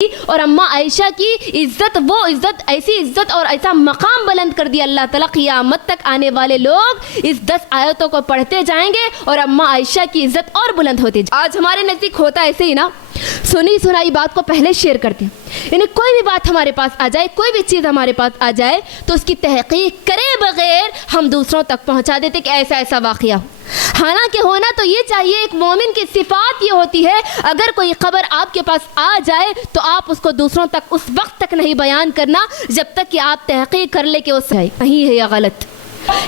اور اماں عائشہ کی عزت، وہ عزت، ایسی عزت اور ایسا مقام بلند کر دیا اللہ تعالیٰ، قیامت تک آنے والے لوگ اس 10 آیتوں کو پڑھتے جائیں گے اور اماں عائشہ کی عزت اور بلند ہوتی جائے۔ آج ہمارے نزدیک ہوتا ایسے ہی نا، سنی سنائی بات کو پہلے شیئر کرتے ہیں، یعنی کوئی بھی بات ہمارے پاس آ جائے، کوئی بھی چیز ہمارے پاس آ جائے تو اس کی تحقیق کرے بغیر ہم دوسروں تک پہنچا دیتے کہ ایسا ایسا واقعہ ہو۔ حالانکہ ہونا تو یہ چاہیے، ایک مومن کی صفات یہ ہوتی ہے، اگر کوئی خبر آپ کے پاس آ جائے تو آپ اس کو دوسروں تک اس وقت تک نہیں بیان کرنا جب تک کہ آپ تحقیق کر لے کہ وہ صحیح ہے یا غلط،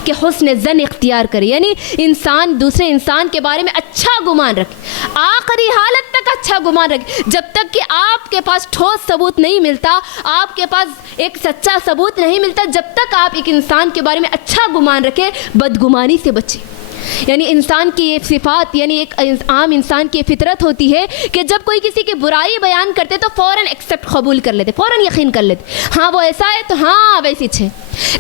کہ حسن ظن اختیار کرے، یعنی انسان دوسرے انسان کے بارے میں اچھا گمان رکھے، آخری حالت تک اچھا گمان رکھے، جب تک کہ آپ کے پاس ٹھوس ثبوت نہیں ملتا، آپ کے پاس ایک سچا ثبوت نہیں ملتا، جب تک آپ ایک انسان کے بارے میں اچھا گمان رکھے، بدگمانی سے بچے۔ یعنی انسان کی یہ صفات، یعنی ایک عام انسان کی فطرت ہوتی ہے کہ جب کوئی کسی کی برائی بیان کرتے تو فوراً ایکسیپٹ قبول کر لیتے، فوراً یقین کر لیتے، ہاں وہ ایسا ہے تو ہاں ویسی ہے۔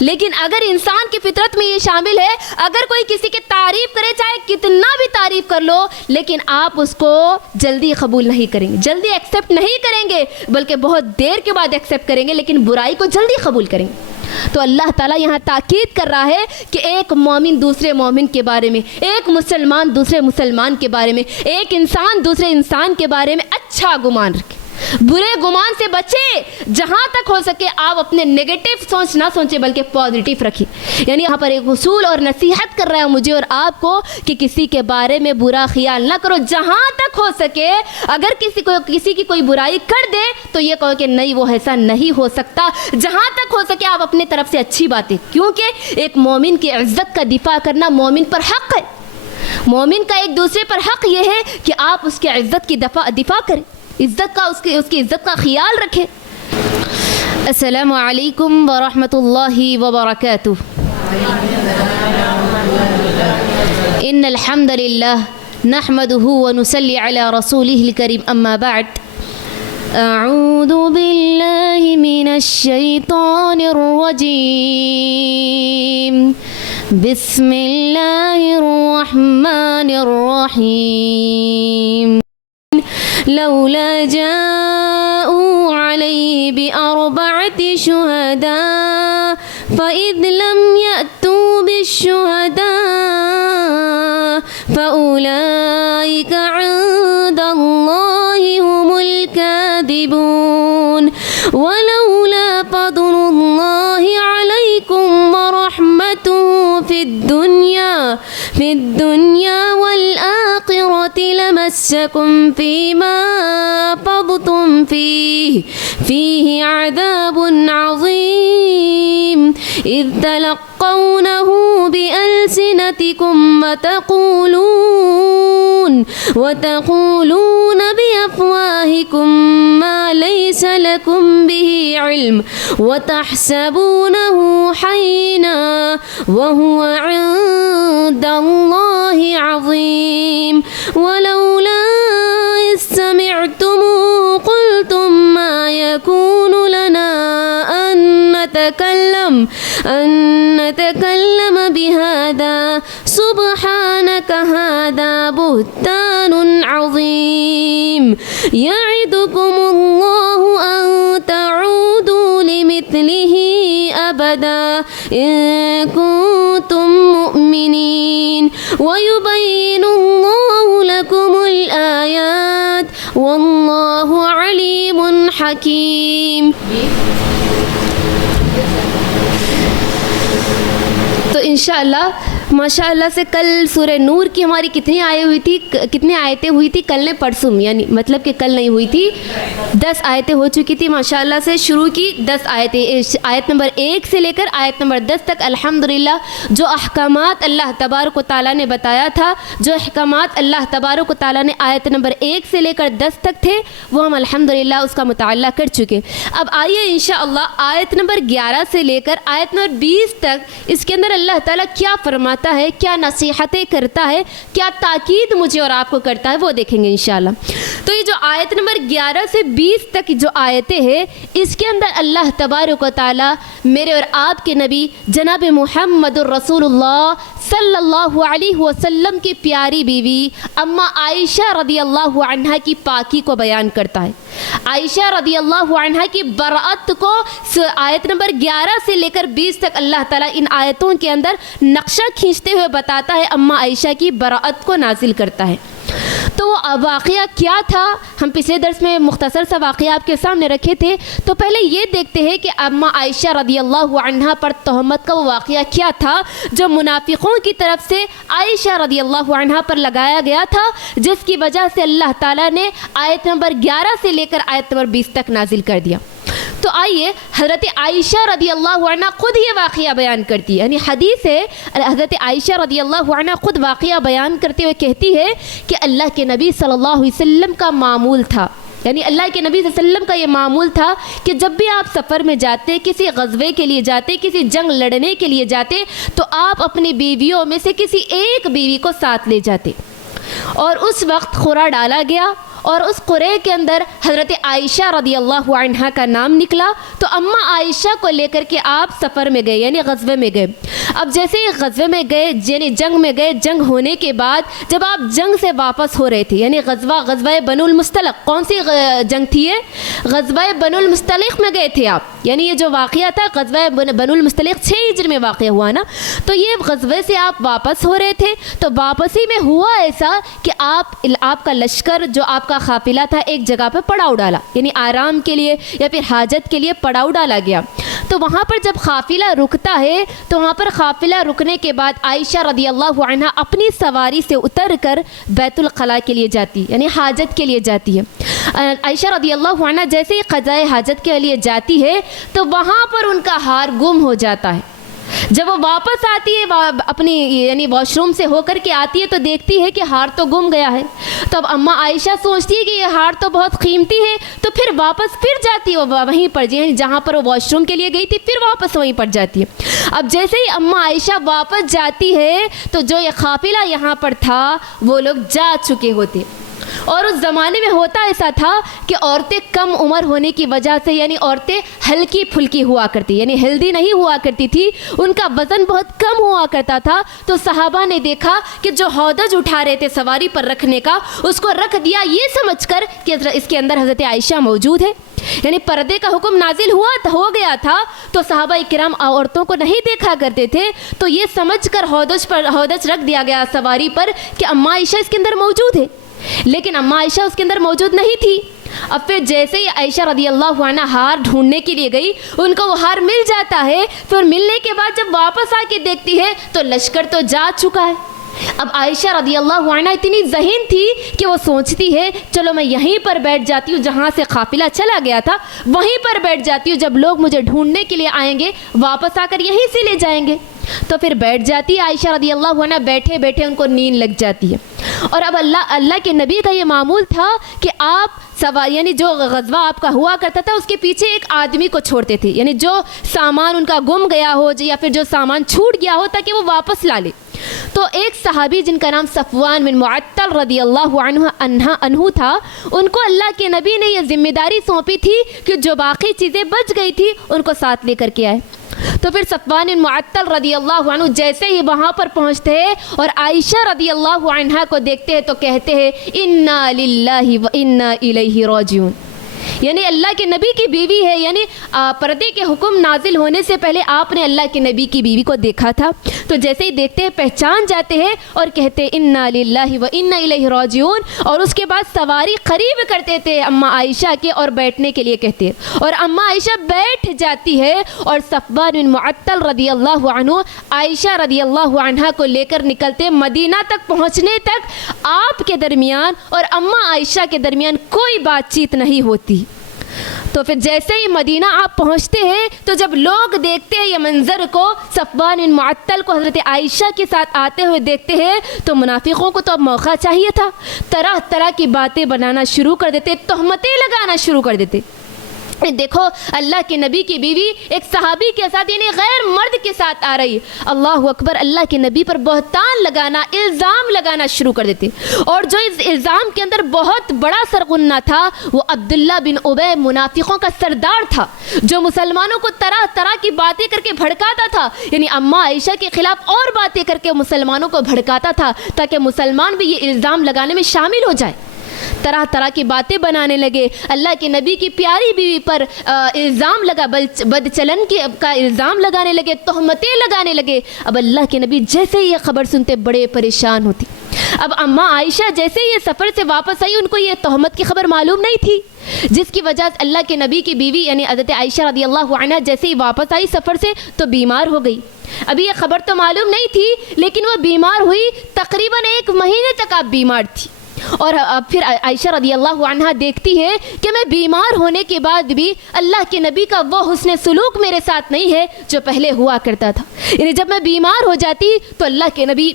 لیکن اگر انسان کی فطرت میں یہ شامل ہے، اگر کوئی کسی کی تعریف کرے، چاہے کتنا بھی تعریف کر لو، لیکن آپ اس کو جلدی قبول نہیں کریں گے، جلدی ایکسیپٹ نہیں کریں گے، بلکہ بہت دیر کے بعد ایکسیپٹ کریں گے، لیکن برائی کو جلدی قبول کریں گے۔ تو اللہ تعالیٰ یہاں تاکید کر رہا ہے کہ ایک مومن دوسرے مومن کے بارے میں، ایک مسلمان دوسرے مسلمان کے بارے میں، ایک انسان دوسرے انسان کے بارے میں اچھا گمان رکھے، برے گمان سے بچے، جہاں تک ہو سکے آپ اپنے نیگیٹو سوچ نہ سوچیں بلکہ پازیٹیو رکھیں۔ یعنی یہاں پر ایک اصول اور نصیحت کر رہا ہے مجھے اور آپ کو کہ کسی کے بارے میں برا خیال نہ کرو، جہاں تک ہو سکے اگر کسی کی کوئی برائی کر دے تو یہ کہو کہ نہیں وہ ایسا نہیں ہو سکتا، جہاں تک ہو سکے آپ اپنے طرف سے اچھی باتیں، کیونکہ ایک مومن کی عزت کا دفاع کرنا مومن پر حق ہے، مومن کا ایک دوسرے پر حق یہ ہے کہ آپ اس کی عزت کی دفاع کریں، عزت کا اس کی عزت کا خیال رکھیں۔ السلام علیکم ورحمۃ اللہ وبرکاتہ۔ ان الحمد للہ نحمده ونصلی علی رسولہ الکریم، اما بعد، اعوذ باللہ من الشیطان الرجیم، بسم اللہ الرحمن الرحیم، لولا جاءوا عليه بأربعة شهداء فإذ لم يأتوا بالشهداء فأولئك عند الله هم الكاذبون، ولولا فضل الله عليكم ورحمته في الدنيا والآخرة لمسكم فيما فضتم فيه عذاب عظيم، إذ تلقونه بألسنتكم وتقولون بأفواهكم ما ليس لكم به علم، وتحسبونه هينا وهو عند الله عظيم، ولولا إذ سمعتموه قلتم ما يكون لنا أن نتكلم بهذا، سبحانك هذا بهتان عظيم، يعدكم الله أن تعودوا لمثله أبدا إن كنتم مؤمنين، ويبين الله لكم الآيات والله عليم حكيم۔ تو انشاءاللہ ماشاءاللہ سے کل سورہ نور کی ہماری کتنی آیتیں ہوئی تھی کل نے پرسوں، یعنی مطلب کہ کل نہیں ہوئی تھی، 10 آیتیں ہو چکی تھی ماشاءاللہ سے، شروع کی 10 آیتیں، آیت نمبر 1 سے لے کر آیت نمبر 10 تک الحمدللہ جو احکامات اللہ تبارک و تعالیٰ نے بتایا تھا، جو احکامات اللہ تبارک و تعالیٰ نے آیت نمبر 1 سے لے کر 10 تک تھے، وہ ہم الحمدللہ اس کا مطالعہ کر چکے۔ اب آئیے انشاءاللہ آیت نمبر 11 سے لے کر آیت نمبر 20 تک، اس کے اندر اللہ تعالیٰ کیا فرماتا ہے، کیا نصیحتیں کرتا ہے، کیا تاکید مجھے اور آپ کو کرتا ہے، وہ دیکھیں گے انشاءاللہ۔ تو یہ جو آیت نمبر 11 سے 20 تک جو آیتیں ہیں، اس کے اندر اللہ تبارک و تعالیٰ میرے اور آپ کے نبی جناب محمد الرسول اللہ صلی اللہ علیہ وسلم کی پیاری بیوی اماں عائشہ رضی اللہ عنہا کی پاکی کو بیان کرتا ہے۔ عائشہ رضی اللہ عنہا کی برأت کو آیت نمبر 11 سے لے کر 20 تک اللہ تعالیٰ ان آیتوں کے اندر نقشہ کھینچتے ہوئے بتاتا ہے، اماں عائشہ کی برأت کو نازل کرتا ہے۔ تو وہ واقعہ کیا تھا، ہم پچھلے درس میں مختصر سا واقعہ آپ کے سامنے رکھے تھے۔ تو پہلے یہ دیکھتے ہیں کہ اماں عائشہ رضی اللہ عنہا پر تہمت کا وہ واقعہ کیا تھا جو منافقوں کی طرف سے عائشہ رضی اللہ عنہا پر لگایا گیا تھا، جس کی وجہ سے اللہ تعالیٰ نے آیت نمبر 11 سے لے کر آیت نمبر 20 تک نازل کر دیا۔ تو آئیے حضرت عائشہ رضی اللہ عنہ خود یہ واقعہ بیان کرتی ہے، یعنی حدیث ہے، حضرت عائشہ رضی اللہ عنہ خود واقعہ بیان کرتے ہوئے کہتی ہے کہ اللہ کے نبی صلی اللہ علیہ وسلم کا معمول تھا، یعنی اللہ کے نبی صلی اللہ علیہ وسلم کا یہ معمول تھا کہ جب بھی آپ سفر میں جاتے، کسی غزوے کے لیے جاتے، کسی جنگ لڑنے کے لیے جاتے، تو آپ اپنی بیویوں میں سے کسی ایک بیوی کو ساتھ لے جاتے۔ اور اس وقت قرعہ ڈالا گیا اور اس قرعے کے اندر حضرت عائشہ رضی اللہ عنہا کا نام نکلا، تو اماں عائشہ کو لے کر کے آپ سفر میں گئے، یعنی غزوے میں گئے۔ اب جیسے ہی غزوے میں گئے، یعنی جنگ میں گئے، جنگ ہونے کے بعد جب آپ جنگ سے واپس ہو رہے تھے، یعنی غزوہ بنو المصطلق، کون سی جنگ تھی یہ؟ غزوہ بنو المصطلق میں گئے تھے آپ، یعنی یہ جو واقعہ تھا غزوہ بنو المصطلق 6 ہجری میں واقع ہوا نا۔ تو یہ غزوے سے آپ واپس ہو رہے تھے، تو واپسی میں ہوا ایسا کہ آپ کا لشکر جو آپ کا قافلہ تھا ایک جگہ پہ پڑاؤ ڈالا، یعنی آرام کے لیے یا پھر حاجت کے لیے پڑاؤ ڈالا گیا۔ تو وہاں پر جب قافلہ رکتا ہے تو وہاں پر قافلہ رکنے کے بعد عائشہ رضی اللہ عنہا اپنی سواری سے اتر کر بیت الخلاء کے لیے جاتی، یعنی حاجت کے لیے جاتی ہے۔ عائشہ رضی اللہ عنہا جیسے ہی قضائے حاجت کے لیے جاتی ہے تو وہاں پر ان کا ہار گم ہو جاتا ہے۔ جب وہ واپس آتی ہے اپنی یعنی واش روم سے ہو کر کے آتی ہے تو دیکھتی ہے کہ ہار تو گم گیا ہے۔ تو اب اماں عائشہ سوچتی ہے کہ یہ ہار تو بہت قیمتی ہے، تو پھر واپس پھر جاتی ہے وہیں پر، یعنی جہاں پر وہ واش روم کے لیے گئی تھی پھر واپس وہیں پر جاتی ہے۔ اب جیسے ہی اماں عائشہ واپس جاتی ہے تو جو یہ قافلہ یہاں پر تھا وہ لوگ جا چکے ہوتے، اور اس زمانے میں ہوتا ایسا تھا کہ عورتیں کم عمر ہونے کی وجہ سے، یعنی عورتیں ہلکی پھلکی ہوا کرتی، یعنی ہیلدی نہیں ہوا کرتی تھی، ان کا وزن بہت کم ہوا کرتا تھا۔ تو صحابہ نے دیکھا کہ جو ہودج اٹھا رہے تھے سواری پر رکھنے کا، اس کو رکھ دیا یہ سمجھ کر کہ اس کے اندر حضرت عائشہ موجود ہے، یعنی پردے کا حکم نازل ہو گیا تھا۔ تو صحابہ کرام عورتوں کو نہیں دیکھا کرتے تھے، تو یہ سمجھ کر ہودج رکھ دیا گیا سواری پر کہ اماں عائشہ اس کے اندر موجود ہے، لیکن اماں عائشہ اس کے اندر موجود نہیں تھی۔ اب پھر جیسے ہی عائشہ رضی اللہ عنہ ہار ڈھونڈنے کے لیے گئی، ان کو وہ ہار مل جاتا ہے۔ پھر ملنے کے بعد جب واپس آ کے دیکھتی ہے تو لشکر تو جا چکا ہے۔ اب عائشہ رضی اللہ عنہ اتنی ذہین تھی کہ وہ سوچتی ہے چلو میں یہیں پر بیٹھ جاتی ہوں، جہاں سے قافلہ چلا گیا تھا وہیں پر بیٹھ جاتی ہوں، جب لوگ مجھے ڈھونڈنے کے لیے آئیں گے واپس آ کر یہیں سے لے جائیں گے۔ تو پھر بیٹھ جاتی ہے عائشہ رضی اللہ عنہ، بیٹھے بیٹھے ان کو نیند لگ جاتی ہے۔ اور اب اللہ کے نبی کا یہ معمول تھا کہ آپ یعنی جو غزوہ آپ کا ہوا کرتا تھا اس کے پیچھے ایک آدمی کو چھوڑتے تھے، یعنی جو سامان ان کا گم گیا ہو یا پھر جو سامان چھوٹ گیا ہو تاکہ وہ واپس لا لے۔ تو ایک صحابی جن کا نام صفوان بن معطل رضی اللہ عنہ تھا، ان کو اللہ کے نبی نے یہ ذمہ داری سونپی تھی کہ جو باقی چیزیں بچ گئی تھی ان کو ساتھ لے کر کے آئے۔ تو پھر صفوان بن معطل رضی اللہ عنہ جیسے ہی وہاں پر پہنچتے ہیں اور عائشہ رضی اللہ عنہا کو دیکھتے ہیں تو کہتے ہیں انا للہ و انا الیہ راجعون، یعنی اللہ کے نبی کی بیوی ہے، یعنی پردے کے حکم نازل ہونے سے پہلے آپ نے اللہ کے نبی کی بیوی کو دیکھا تھا۔ تو جیسے ہی دیکھتے ہیں پہچان جاتے ہیں اور کہتے ہیں انا للہ و انا الیہ راجعون، اور اس کے بعد سواری قریب کرتے تھے اماں عائشہ کے اور بیٹھنے کے لیے کہتے ہیں، اور اماں عائشہ بیٹھ جاتی ہے اور صفوان بن معطل رضی اللہ عنہ عائشہ رضی اللہ عنہا کو لے کر نکلتے۔ مدینہ تک پہنچنے تک آپ کے درمیان اور اماں عائشہ کے درمیان کوئی بات چیت نہیں ہوتی۔ تو پھر جیسے ہی مدینہ آپ پہنچتے ہیں تو جب لوگ دیکھتے ہیں یہ منظر کو، صفوان بن معطل کو حضرت عائشہ کے ساتھ آتے ہوئے دیکھتے ہیں، تو منافقوں کو تو اب موقع چاہیے تھا، طرح طرح کی باتیں بنانا شروع کر دیتے، تہمتیں لگانا شروع کر دیتے۔ دیکھو اللہ کے نبی کی بیوی ایک صحابی کے ساتھ یعنی غیر مرد کے ساتھ آ رہی، اللہ اکبر، اللہ کے نبی پر بہتان لگانا، الزام لگانا شروع کر دیتے۔ اور جو اس الزام کے اندر بہت بڑا سرغنہ تھا وہ عبداللہ بن ابی، منافقوں کا سردار تھا، جو مسلمانوں کو طرح طرح کی باتیں کر کے بھڑکاتا تھا، یعنی اماں عائشہ کے خلاف اور باتیں کر کے مسلمانوں کو بھڑکاتا تھا تاکہ مسلمان بھی یہ الزام لگانے میں شامل ہو جائے۔ طرح طرح کی باتیں بنانے لگے، اللہ کے نبی کی پیاری بیوی پر الزام لگا، بد چلن کا الزام لگانے لگے، تہمتیں لگانے لگے۔ اب اللہ کے نبی جیسے ہی یہ خبر سنتے بڑے پریشان ہوتی۔ اب اماں عائشہ جیسے یہ سفر سے واپس آئی، ان کو یہ تہمت کی خبر معلوم نہیں تھی، جس کی وجہ سے اللہ کے نبی کی بیوی یعنی حضرت عائشہ رضی اللہ عنہا جیسے ہی واپس آئی سفر سے تو بیمار ہو گئی۔ ابھی یہ خبر تو معلوم نہیں تھی، لیکن وہ بیمار ہوئی، تقریباً 1 مہینے تک آپ بیمار تھی۔ اور اب پھر عائشہ رضی اللہ عنہا دیکھتی ہے کہ میں بیمار ہونے کے بعد بھی اللہ کے نبی کا وہ حسن سلوک میرے ساتھ نہیں ہے جو پہلے ہوا کرتا تھا۔ یعنی جب میں بیمار ہو جاتی تو اللہ کے نبی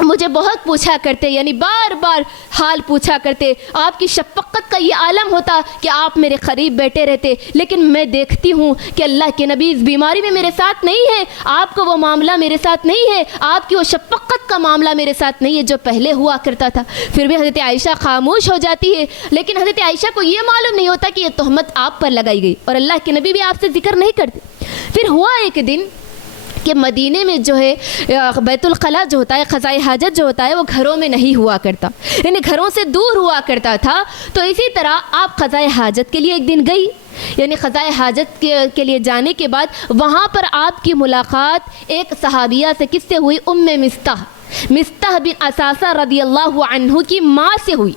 مجھے بہت پوچھا کرتے، یعنی بار بار حال پوچھا کرتے، آپ کی شفقت کا یہ عالم ہوتا کہ آپ میرے قریب بیٹھے رہتے، لیکن میں دیکھتی ہوں کہ اللہ کے نبی اس بیماری میں میرے ساتھ نہیں ہے، آپ کو وہ معاملہ میرے ساتھ نہیں ہے، آپ کی وہ شفقت کا معاملہ میرے ساتھ نہیں ہے جو پہلے ہوا کرتا تھا۔ پھر بھی حضرت عائشہ خاموش ہو جاتی ہے، لیکن حضرت عائشہ کو یہ معلوم نہیں ہوتا کہ یہ تہمت آپ پر لگائی گئی، اور اللہ کے نبی بھی آپ سے ذکر نہیں کرتے۔ پھر ہوا ایک دن کہ مدینے میں جو ہے بیت الخلاء جو ہوتا ہے، قضائے حاجت جو ہوتا ہے، وہ گھروں میں نہیں ہوا کرتا، یعنی گھروں سے دور ہوا کرتا تھا۔ تو اسی طرح آپ قضائے حاجت کے لیے ایک دن گئی، یعنی قضائے حاجت کے لیے جانے کے بعد وہاں پر آپ کی ملاقات ایک صحابیہ سے کس سے ہوئی؟ مستح بن اساسہ رضی اللہ عنہ کی ماں سے ہوئی۔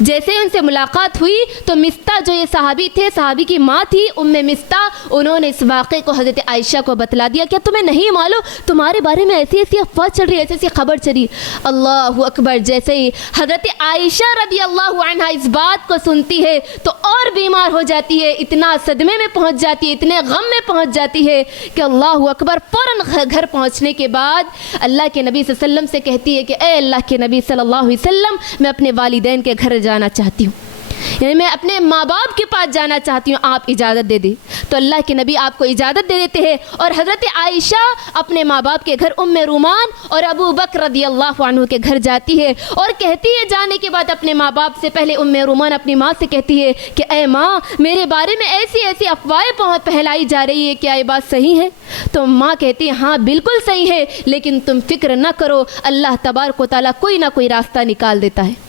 جیسے ان سے ملاقات ہوئی تو مستح جو یہ صحابی تھے، صحابی کی ماں تھی مستح، انہوں نے اس واقعے کو حضرت عائشہ کو بتلا دیا۔ کیا تمہیں نہیں معلوم؟ تمہارے بارے میں ایسی ایسی افواہ چل رہی ہے، ایسی ایسی خبر چلی۔ اللہ اکبر! جیسے ہی حضرت عائشہ رضی اللہ عنہا اس بات کو سنتی ہے تو اور بیمار ہو جاتی ہے، اتنا صدمے میں پہنچ جاتی ہے، اتنے غم میں پہنچ جاتی ہے کہ اللہ اکبر! فوراً گھر پہنچنے کے بعد اللہ کے نبی صلی اللہ علیہ وسلم سے کہتی ہے کہ اے اللہ کے نبی صلی اللہ علیہ وسلم، میں اپنے والدین کے گھر جانا چاہتی ہوں، یعنی میں اپنے ماں باپ کے پاس جانا چاہتی ہوں، آپ اجازت دے دیں۔ تو اللہ کے نبی آپ کو اجازت دے دیتے ہیں، اور حضرت عائشہ اپنے ماں باپ کے گھر رومان اور ابو بکر رضی اللہ عنہ کے گھر جاتی ہے، اور کہتی ہے جانے کے بعد اپنے ماں باپ سے پہلے رومان اپنی ماں سے کہتی ہے کہ اے ماں، میرے بارے میں ایسی ایسی افواہیں پھیلائی جا رہی ہے، کیا یہ بات صحیح ہے؟ تو ماں کہتی ہے ہاں بالکل صحیح ہے، لیکن تم فکر نہ کرو، اللہ تبارک و تعالیٰ کوئی نہ کوئی راستہ نکال دیتا ہے۔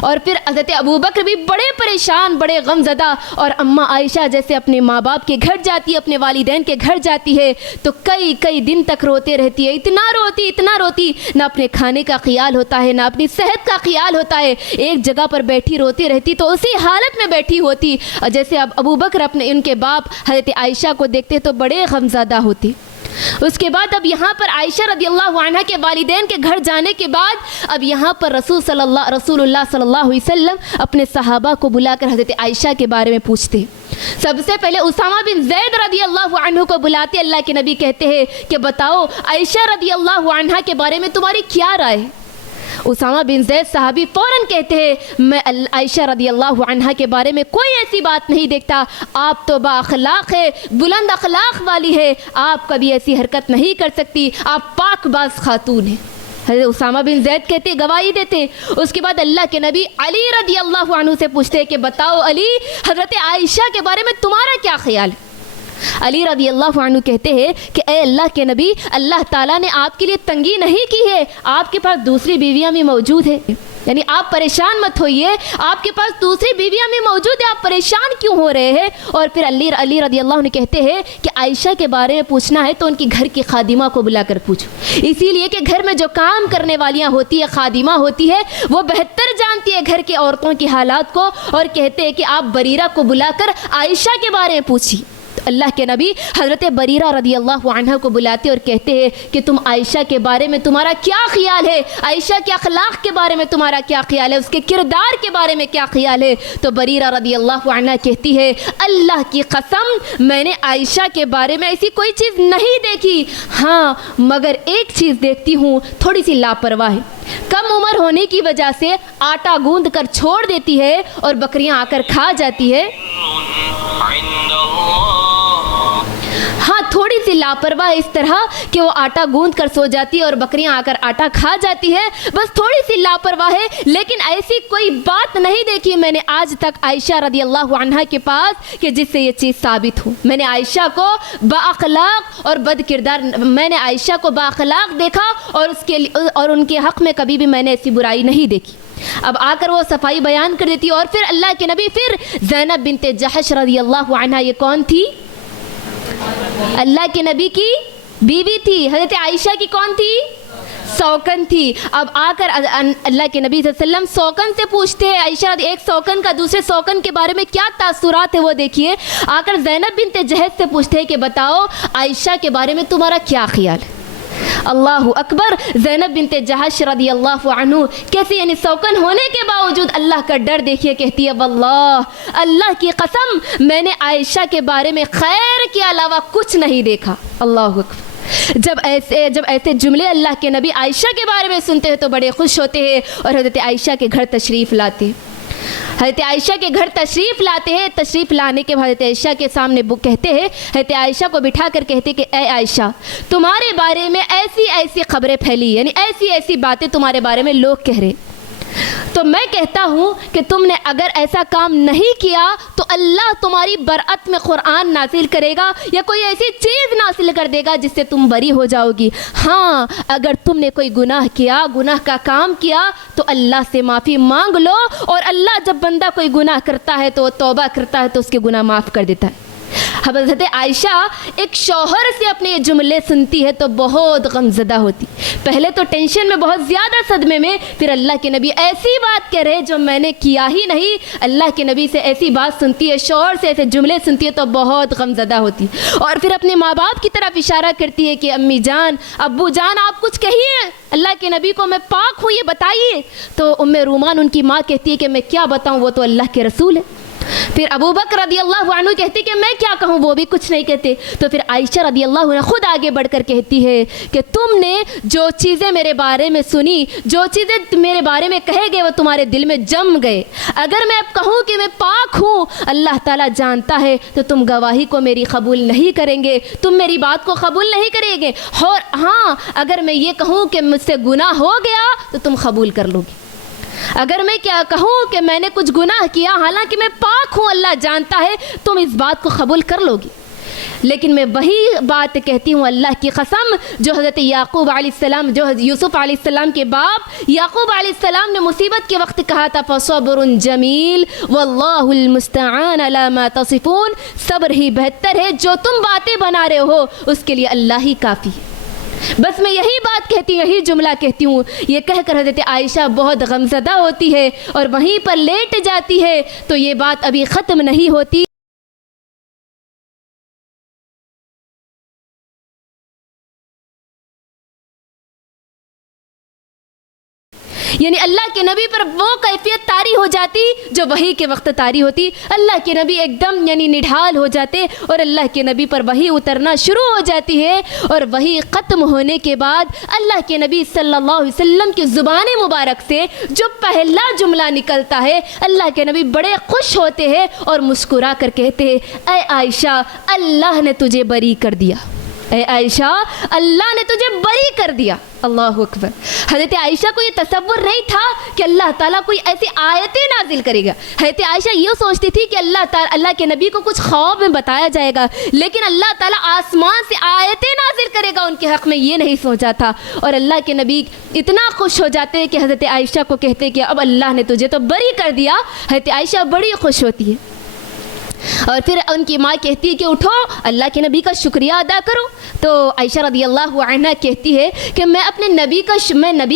اور پھر حضرت ابوبکر بھی بڑے پریشان، بڑے غم زدہ، اور اماں عائشہ جیسے اپنے ماں باپ کے گھر جاتی ہے، اپنے والدین کے گھر جاتی ہے تو کئی دن تک روتے رہتی ہے، اتنا روتی، نہ اپنے کھانے کا خیال ہوتا ہے، نہ اپنی صحت کا خیال ہوتا ہے، ایک جگہ پر بیٹھی روتی رہتی تو اسی حالت میں بیٹھی ہوتی، اور جیسے اب ابوبکر اپنے ان کے باپ حضرت عائشہ کو دیکھتے تو بڑے غم زدہ ہوتے۔ اس کے بعد اب یہاں پر عائشہ رضی اللہ عنہ کے والدین کے گھر جانے کے بعد اب یہاں پر رسول اللہ صلی اللہ علیہ وسلم اپنے صحابہ کو بلا کر حضرت عائشہ کے بارے میں پوچھتے۔ سب سے پہلے اسامہ بن زید رضی اللہ عنہ کو بلاتے، اللہ کے نبی کہتے ہیں کہ بتاؤ عائشہ رضی اللہ عنہ کے بارے میں تمہاری کیا رائے ہے؟ اسامہ بن زید صحابی فوراً کہتے ہیں میں عائشہ رضی اللہ عنہا کے بارے میں کوئی ایسی بات نہیں دیکھتا، آپ تو با اخلاق ہے، بلند اخلاق والی ہے، آپ کبھی ایسی حرکت نہیں کر سکتی، آپ پاک باز خاتون ہیں۔ حضرت اسامہ بن زید کہتے گواہی دیتے۔ اس کے بعد اللہ کے نبی علی رضی اللہ عنہ سے پوچھتے کہ بتاؤ علی، حضرت عائشہ کے بارے میں تمہارا کیا خیال ہے؟ علی رضی اللہ عنہ کہتے ہیں کہ اے اللہ کے نبی، اللہ تعالیٰ نے آپ کے لیے تنگی نہیں کی ہے، آپ کے پاس دوسری بیویاں بھی موجود ہیں، یعنی آپ پریشان مت ہوئیے، آپ کے پاس دوسری بیویاں بھی موجود ہیں، آپ پریشان کیوں ہو رہے ہیں؟ اور پھر علی رضی اللہ عنہ کہتے ہیں کہ عائشہ کے بارے میں پوچھنا ہے تو ان کی گھر کی خادمہ کو بلا کر پوچھو، اسی لیے کہ گھر میں جو کام کرنے والیاں ہوتی ہے، خادمہ ہوتی ہے، وہ بہتر جانتی ہے گھر کے عورتوں کی حالات کو، اور کہتے ہیں کہ آپ بریرہ کو بلا کر عائشہ کے بارے میں پوچھیے۔ اللہ کے نبی حضرت بریرہ رضی اللہ عنہ کو بلاتے اور کہتے ہیں کہ تم عائشہ کے بارے میں تمہارا کیا خیال ہے، عائشہ کے اخلاق کے بارے میں تمہارا کیا خیال ہے، اس کے کردار کے بارے میں کیا خیال ہے؟ تو بریرہ رضی اللہ عنہ کہتی ہے اللہ کی قسم میں نے عائشہ کے بارے میں ایسی کوئی چیز نہیں دیکھی، ہاں مگر ایک چیز دیکھتی ہوں، تھوڑی سی لاپرواہ ہے، کم عمر ہونے کی وجہ سے آٹا گوندھ کر چھوڑ دیتی ہے اور بکریاں آ کر کھا جاتی ہے۔ ہاں تھوڑی سی لاپرواہ اس طرح کہ وہ آٹا گوندھ کر سو جاتی ہے اور بکریاں آ کر آٹا کھا جاتی ہے، بس تھوڑی سی لاپرواہ ہے، لیکن ایسی کوئی بات نہیں دیکھی میں نے آج تک عائشہ رضی اللہ عنہا کے پاس کہ جس سے یہ چیز ثابت ہو۔ میں نے عائشہ کو با اخلاق اور بد کردار، میں نے عائشہ کو با اخلاق دیکھا اور ان کے حق میں کبھی بھی میں نے ایسی برائی نہیں دیکھی۔ اب آ کر وہ صفائی بیان کر دیتی. اور پھر اللہ کے نبی پھر زینب بنت جحش رضی اللہ عنہا یہ کون تھی؟ اللہ کے نبی کی بیوی تھی. حضرت عائشہ کی کون تھی؟ سوکن تھی. اب آ کر اللہ کے نبی صلی اللہ علیہ وسلم سوکن سے پوچھتے ہیں عائشہ ایک سوکن کا دوسرے سوکن کے بارے میں کیا تاثرات ہے وہ دیکھیے. آ کر زینب بنت جحش سے پوچھتے ہیں کہ بتاؤ عائشہ کے بارے میں تمہارا کیا خیال ہے. اللہ اکبر. زینب بنت جحش رضی اللہ عنہ کیسے یعنی سوکن ہونے کے باوجود اللہ کا ڈر دیکھیے, کہتی ہے واللہ اللہ کی قسم میں نے عائشہ کے بارے میں خیر کے علاوہ کچھ نہیں دیکھا. اللہ اکبر. جب ایسے جملے اللہ کے نبی عائشہ کے بارے میں سنتے ہیں تو بڑے خوش ہوتے ہیں اور حضرت عائشہ کے گھر تشریف لاتے ہیں. حضرت عائشہ کے گھر تشریف لاتے ہیں. تشریف لانے کے بعد حضرت عائشہ کے سامنے کہتے ہیں, حضرت عائشہ کو بٹھا کر کہتے کہ اے عائشہ تمہارے بارے میں ایسی ایسی خبریں پھیلی, یعنی ایسی ایسی باتیں تمہارے بارے میں لوگ کہہ رہے, تو میں کہتا ہوں کہ تم نے اگر ایسا کام نہیں کیا تو اللہ تمہاری برأت میں قرآن نازل کرے گا یا کوئی ایسی چیز نازل کر دے گا جس سے تم بری ہو جاؤ گی. ہاں اگر تم نے کوئی گناہ کیا, گناہ کا کام کیا تو اللہ سے معافی مانگ لو, اور اللہ جب بندہ کوئی گناہ کرتا ہے تو وہ توبہ کرتا ہے تو اس کے گناہ معاف کر دیتا ہے. حضرت عائشہ ایک شوہر سے اپنے یہ جملے سنتی ہے تو بہت غمزدہ ہوتی. پہلے تو ٹینشن میں بہت زیادہ صدمے میں, پھر اللہ کے نبی ایسی بات کہہ رہے جو میں نے کیا ہی نہیں. اللہ کے نبی سے ایسی بات سنتی ہے, شوہر سے ایسے جملے سنتی ہے تو بہت غمزدہ ہوتی, اور پھر اپنے ماں باپ کی طرف اشارہ کرتی ہے کہ امی جان ابو جان آپ کچھ کہیے, اللہ کے نبی کو میں پاک ہوں یہ بتائیے. تو ام رومان ان کی ماں کہتی ہے کہ میں کیا بتاؤں, وہ تو اللہ کے رسول ہے. پھر ابو بکر رضی اللہ عنہ کہتے کہ میں کیا کہوں, وہ بھی کچھ نہیں کہتے. تو پھر عائشہ رضی اللہ عنہ خود آگے بڑھ کر کہتی ہے کہ تم نے جو چیزیں میرے بارے میں سنی, جو چیزیں میرے بارے میں کہے گئے وہ تمہارے دل میں جم گئے. اگر میں اب کہوں کہ میں پاک ہوں, اللہ تعالیٰ جانتا ہے, تو تم گواہی کو میری قبول نہیں کریں گے, تم میری بات کو قبول نہیں کریں گے. اور ہاں اگر میں یہ کہوں کہ مجھ سے گناہ ہو گیا تو تم قبول کر لو گے. اگر میں کیا کہوں کہ میں نے کچھ گناہ کیا حالانکہ میں پاک ہوں, اللہ جانتا ہے, تم اس بات کو قبول کر لو گی. لیکن میں وہی بات کہتی ہوں اللہ کی قسم جو حضرت یعقوب علیہ السلام, جو یوسف علیہ السلام کے باپ یعقوب علیہ السلام نے مصیبت کے وقت کہا تھا فصبر جمیل واللہ المستعان علی ما تصفون, صبر ہی بہتر ہے, جو تم باتیں بنا رہے ہو اس کے لیے اللہ ہی کافی ہے. بس میں یہی بات کہتی ہوں, یہی جملہ کہتی ہوں. یہ کہہ کر حضرت عائشہ بہت غمزدہ ہوتی ہے اور وہیں پر لیٹ جاتی ہے. تو یہ بات ابھی ختم نہیں ہوتی. یعنی اللہ کے نبی پر وہ کیفیت طاری ہو جاتی جو وحی کے وقت طاری ہوتی. اللہ کے نبی ایک دم یعنی نڈھال ہو جاتے اور اللہ کے نبی پر وحی اترنا شروع ہو جاتی ہے. اور وحی ختم ہونے کے بعد اللہ کے نبی صلی اللہ علیہ وسلم کی زبان مبارک سے جو پہلا جملہ نکلتا ہے, اللہ کے نبی بڑے خوش ہوتے ہیں اور مسکرا کر کہتے ہیں اے عائشہ اللہ نے تجھے بری کر دیا, اے عائشہ اللہ نے تجھے بری کر دیا. اللہ اکبر. حضرت عائشہ کو یہ تصور نہیں تھا کہ اللہ تعالیٰ کوئی ایسی آیتیں نازل کرے گا. حضرت عائشہ یہ سوچتی تھی کہ اللہ کے نبی کو کچھ خواب میں بتایا جائے گا, لیکن اللہ تعالیٰ آسمان سے آیتیں نازل کرے گا ان کے حق میں یہ نہیں سوچا تھا. اور اللہ کے نبی اتنا خوش ہو جاتے ہیں کہ حضرت عائشہ کو کہتے کہ اب اللہ نے تجھے تو بری کر دیا. حضرت عائشہ بڑی خوش ہوتی ہے اور پھر ان کی ماں کہتی ہے کہ اٹھو اللہ کے نبی کا شکریہ ادا کرو. تو عائشہ رضی اللہ عنہ کہتی ہے کہ میں اپنے نبی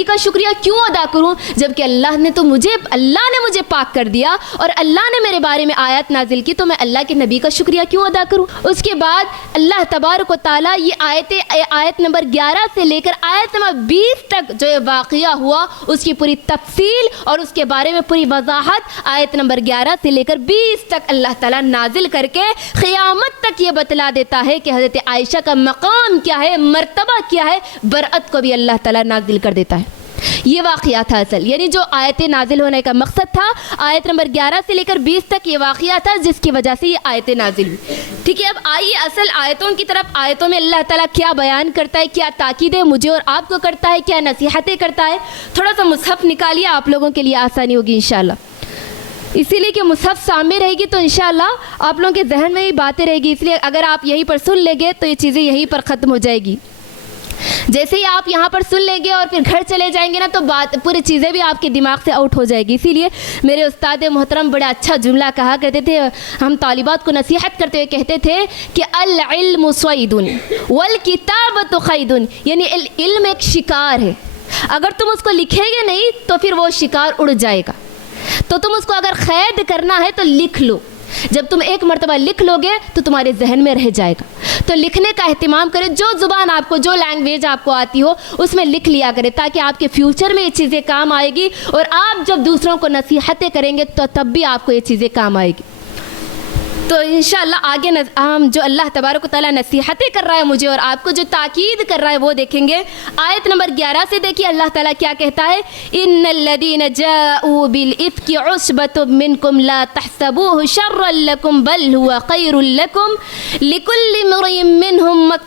کا شکریہ کیوں ادا کروں جبکہ اللہ نے مجھے پاک کر دیا اور اللہ نے میرے بارے میں آیت نازل کی, تو میں اللہ کے نبی کا شکریہ کیوں ادا کروں. اس کے بعد اللہ تبارک و تعالیٰ یہ آیت نمبر 11 سے لے کر آیت نمبر 20 تک جو یہ واقعہ ہوا اس کی پوری تفصیل اور اس کے بارے میں پوری وضاحت آیت نمبر 11 سے لے کر 20 تک اللہ تعالیٰ نازل کر کے قیامت تک یہ بتلا دیتا ہے کہ حضرت عائشہ کا مقام کیا ہے, مرتبہ کیا ہے. برأت کو بھی اللہ تعالیٰ نازل کر دیتا ہے. یہ واقعہ تھا اصل, یعنی جو آیتیں نازل ہونے کا مقصد تھا آیت نمبر 11 سے لے کر 20 تک یہ واقعہ تھا جس کی وجہ سے یہ آیتیں نازل ہوئی. ٹھیک ہے, اب آئیے اصل آیتوں کی طرف. آیتوں میں اللہ تعالیٰ کیا بیان کرتا ہے, کیا تاکیدیں مجھے اور آپ کو کرتا ہے, کیا نصیحتیں کرتا ہے. تھوڑا سا مصحف نکالیے, آپ لوگوں کے لیے آسانی ہوگی انشاءاللہ, اسی لیے کہ مصحف سامنے رہے گی تو انشاءاللہ آپ لوگوں کے ذہن میں ہی باتیں رہے گی. اس لیے اگر آپ یہیں پر سن لیں گے تو یہ چیزیں یہیں پر ختم ہو جائے گی. جیسے ہی آپ یہاں پر سن لیں گے اور پھر گھر چلے جائیں گے نا تو بات پوری چیزیں بھی آپ کے دماغ سے آؤٹ ہو جائے گی. اسی لیے میرے استاد محترم بڑا اچھا جملہ کہا کرتے تھے, ہم طالبات کو نصیحت کرتے ہوئے کہتے تھے کہ العلم صید والکتابۃ قید, یعنی علم ایک شکار ہے, اگر تم اس کو لکھیں گے نہیں تو پھر وہ شکار اڑ جائے گا. تو تم اس کو اگر قید کرنا ہے تو لکھ لو, جب تم ایک مرتبہ لکھ لو گے تو تمہارے ذہن میں رہ جائے گا. تو لکھنے کا اہتمام کرے, جو زبان آپ کو, جو لینگویج آپ کو آتی ہو اس میں لکھ لیا کرے, تاکہ آپ کے فیوچر میں یہ چیزیں کام آئے گی, اور آپ جب دوسروں کو نصیحتیں کریں گے تو تب بھی آپ کو یہ چیزیں کام آئے گی. تو انشاءاللہ آگے ہم جو اللہ تبارک و تعالیٰ نصیحتیں کر رہا ہے مجھے اور آپ کو, جو تاکید کر رہا ہے وہ دیکھیں گے. آیت نمبر 11 سے دیکھیے اللہ تعالیٰ کیا کہتا ہے, ان الذین جاءوا بالافک عصبۃ منکم لا تحسبوه شرا لکم بل هو خیر لکم لکل امرئ منهم ما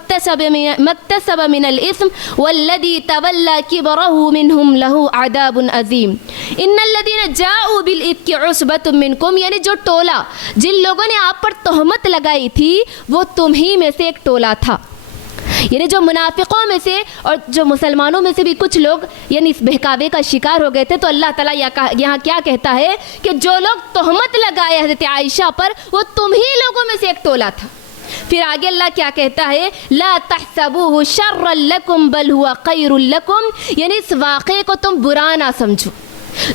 اکتسب من الاثم والذی تولى کبرہ منهم له عذاب عظیم. ان الذین جاءوا بالافک عصبۃ منکم, یعنی جو ٹولہ, جن لوگوں نے آپ پر تہمت لگائی تھی وہ تم ہی میں سے ایک ٹولہ تھا. یعنی جو منافقوں میں سے اور جو مسلمانوں میں سے بھی کچھ لوگ یعنی اس بہکاوے کا شکار ہو گئے تھے. تو اللہ تعالیٰ یہاں کیا کہتا ہے کہ جو لوگ تہمت لگائے حضرت عائشہ پر وہ تم ہی لوگوں میں سے ایک ٹولہ تھا. پھر آگے اللہ کیا کہتا ہے, لا تحسبوه شرا لکم بل هو خیر لکم, یعنی اس واقعے کو تم برا نہ سمجھو,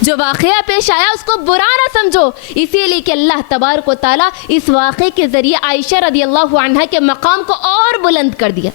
جو واقعہ پیش آیا اس کو برا نہ سمجھو. اسی لیے کہ اللہ تبارک و تعالیٰ اس واقعے کے ذریعے عائشہ رضی اللہ عنہا کے مقام کو اور بلند کر دیا,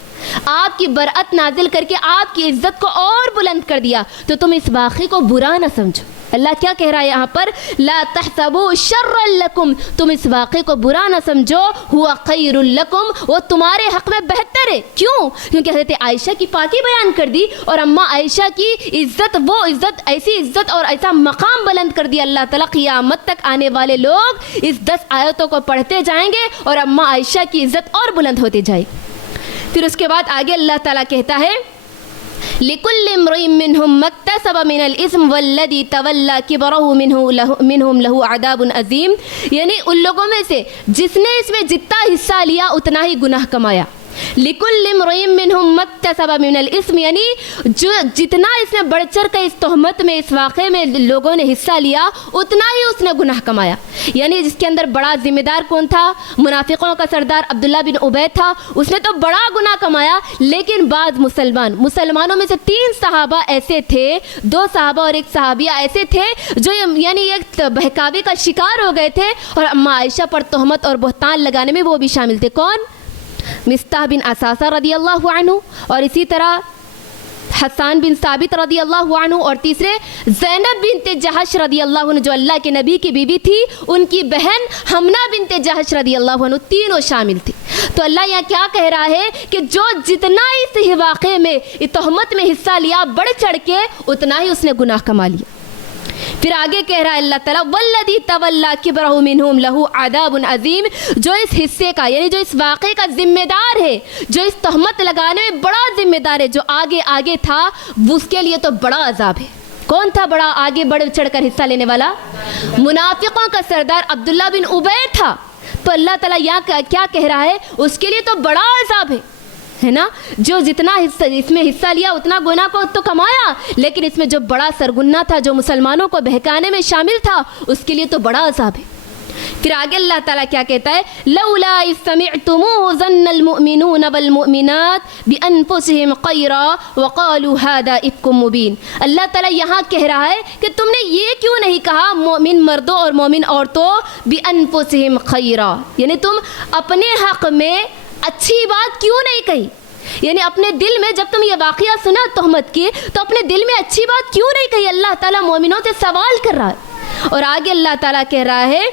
آپ کی برأت نازل کر کے آپ کی عزت کو اور بلند کر دیا. تو تم اس واقعے کو برا نہ سمجھو. اللہ کیا کہہ رہا ہے یہاں پر, لا تحسبوا شرا لکم, تم اس واقعے کو برا نہ سمجھو, ہوا خیر لکم, وہ تمہارے حق میں بہتر ہے. کیوں؟ کیونکہ حضرت عائشہ کی پاکی بیان کر دی اور اماں عائشہ کی عزت, وہ عزت, ایسی عزت اور ایسا مقام بلند کر دیا اللہ تعالیٰ, قیامت تک آنے والے لوگ اس 10 آیتوں کو پڑھتے جائیں گے اور اماں عائشہ کی عزت اور بلند ہوتی جائے. پھر اس کے بعد آگے اللہ تعالیٰ کہتا ہے, لِكُلِّ امْرِئٍ مِّنْهُمْ مَا اكْتَسَبَ مِنَ الْإِثْمِ وَالَّذِي تَوَلَّى كِبْرَهُ مِنْهُمْ لَهُ عَذَابٌ عَظِيمٌ, یعنی ان لوگوں میں سے جس نے اس میں جتنا حصہ لیا اتنا ہی گناہ کمایا. لِكُلِّ امْرِئٍ مِّنْهُمْ مَا اكْتَسَبَ مِنَ الْإِثْمِ, یعنی جو جتنا اس میں بڑھ چڑھ کر اس تہمت میں, اس واقعے میں لوگوں نے حصہ لیا اتنا ہی اس نے گناہ کمایا. یعنی جس کے اندر بڑا ذمہ دار کون تھا, منافقوں کا سردار عبداللہ بن ابی تھا, اس نے تو بڑا گناہ کمایا. لیکن بعض مسلمانوں میں سے 3 صحابہ ایسے تھے, 2 صحابہ اور 1 صحابیہ ایسے تھے جو یعنی ایک بہکاوے کا شکار ہو گئے تھے اور اماں عائشہ پر تہمت اور بہتان لگانے میں وہ بھی شامل تھے. کون؟ مصطح بن اساسہ رضی اللہ عنہ, اور اسی طرح حسان بن ثابت رضی اللہ عنہ, اور تیسرے زینب بنت جہش رضی اللہ عنہ جو اللہ کے نبی کی بیوی تھی, ان کی بہن حمنہ بنت جہش رضی اللہ عنہ, تینوں شامل تھے. تو اللہ یہاں کیا کہہ رہا ہے کہ جو جتنا اس واقعے میں تہمت میں حصہ لیا بڑھ چڑھ کے اتنا ہی اس نے گناہ کما لیا. پھر آگے کہہ رہا ہے اللہ تعالیٰ, والذی تولی کبرہ منہم لہ عذاب عظیم, جو اس حصے کا یعنی جو اس واقعے کا ذمہ دار ہے, جو اس تہمت لگانے میں بڑا ذمہ دار ہے, جو آگے تھا, اس کے لیے تو بڑا عذاب ہے. کون تھا بڑا آگے بڑھ چڑھ کر حصہ لینے والا؟ منافقوں کا سردار عبداللہ بن ابی تھا. تو اللہ تعالیٰ یہاں کیا کہہ رہا ہے, اس کے لیے تو بڑا عذاب ہے نا. جو جتنا حصہ اس میں حصہ لیا اتنا گناہ کو تو کمایا, لیکن اس میں جو بڑا سرگنہ تھا, جو مسلمانوں کو بہکانے میں شامل تھا, اس کے لیے تو بڑا عذاب ہے. پھر آگے اللہ تعالیٰ کیا کہتا ہے, لولا اذ سمعتموه ظن المؤمنون والمؤمنات بانفسهم خیرا وقالوا هذا افک مبین. اللہ تعالیٰ یہاں کہہ رہا ہے کہ تم نے یہ کیوں نہیں کہا مومن مردوں اور مومن عورتوں بانفسهم خیرا, یعنی تم اپنے حق میں اچھی بات کیوں نہیں کہی. یعنی اپنے دل میں جب تم یہ واقعہ سنا تہمت کی تو اپنے دل میں اچھی بات کیوں نہیں کہی. اللہ تعالیٰ مومنوں سے سوال کر رہا ہے. اور آگے اللہ تعالیٰ کہہ رہا ہے,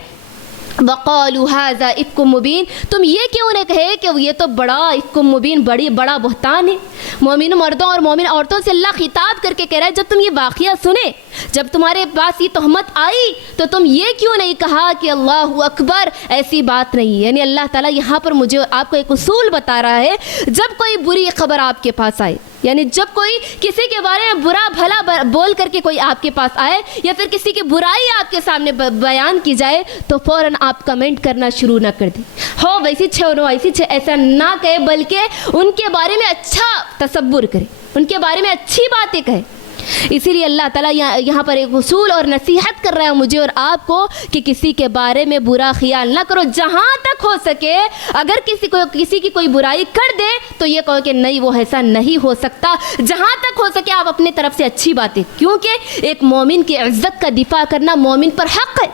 وقالوا هذا افک مبین, تم یہ کیوں نہ کہے کہ یہ تو بڑا افک مبین, بڑا بہتان ہے. مومن مردوں اور مومن عورتوں سے اللہ خطاب کر کے کہہ رہا ہے, جب تم یہ واقعہ سنے, جب تمہارے پاس یہ تہمت آئی تو تم یہ کیوں نہیں کہا کہ اللہ اکبر, ایسی بات نہیں. یعنی اللہ تعالیٰ یہاں پر مجھے آپ کو ایک اصول بتا رہا ہے, جب کوئی بری خبر آپ کے پاس آئے, یعنی جب کوئی کسی کے بارے میں برا بھلا بول کر کے کوئی آپ کے پاس آئے یا پھر کسی کی برائی آپ کے سامنے بیان کی جائے تو فوراً آپ کمنٹ کرنا شروع نہ کر دیں، ہو ویسی چھے نو ایسی چھے، ایسا نہ کہے، بلکہ ان کے بارے میں اچھا تصور کرے، ان کے بارے میں اچھی باتیں کہے۔ اسی لیے اللہ تعالیٰ یہاں پر ایک اصول اور نصیحت کر رہا ہے مجھے اور آپ کو کہ کسی کے بارے میں برا خیال نہ کرو، جہاں تک ہو سکے اگر کسی کی کوئی برائی کر دے تو یہ کہو کہ نہیں وہ ایسا نہیں ہو سکتا، جہاں تک ہو سکے آپ اپنے طرف سے اچھی باتیں، کیونکہ ایک مومن کی عزت کا دفاع کرنا مومن پر حق ہے،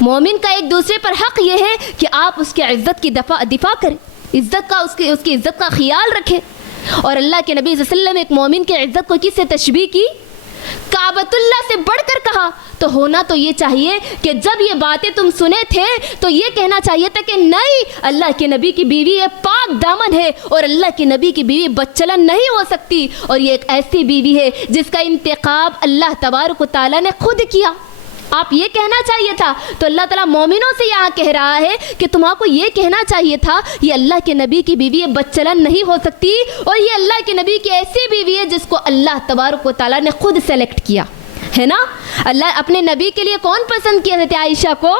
مومن کا ایک دوسرے پر حق یہ ہے کہ آپ اس کی عزت کی دفاع کریں، عزت کا اس کی عزت کا خیال رکھیں۔ اور اللہ کے نبی صلی اللہ علیہ وسلم ایک مومن کی عزت کو کس سے تشبیہ کی؟ کعبۃ اللہ سے بڑھ کر کہا۔ تو ہونا تو یہ چاہیے کہ جب یہ باتیں تم سنے تھے تو یہ کہنا چاہیے تھا کہ نہیں، اللہ کے نبی کی بیوی یہ پاک دامن ہے اور اللہ کے نبی کی بیوی بدچلن نہیں ہو سکتی، اور یہ ایک ایسی بیوی ہے جس کا انتخاب اللہ تبارک و تعالیٰ نے خود کیا، آپ یہ کہنا چاہیے تھا۔ تو اللہ تعالیٰ مومنوں سے یہاں کہہ رہا ہے کہ تمہارے کو یہ کہنا چاہیے تھا یہ اللہ کے نبی کی بیوی بدچلن نہیں ہو سکتی، اور یہ اللہ کے نبی کی ایسی بیوی ہے جس کو اللہ تبارک و تعالیٰ نے خود سلیکٹ کیا ہے نا۔ اللہ اپنے نبی کے لیے کون پسند کیا؟ حضرت عائشہ کو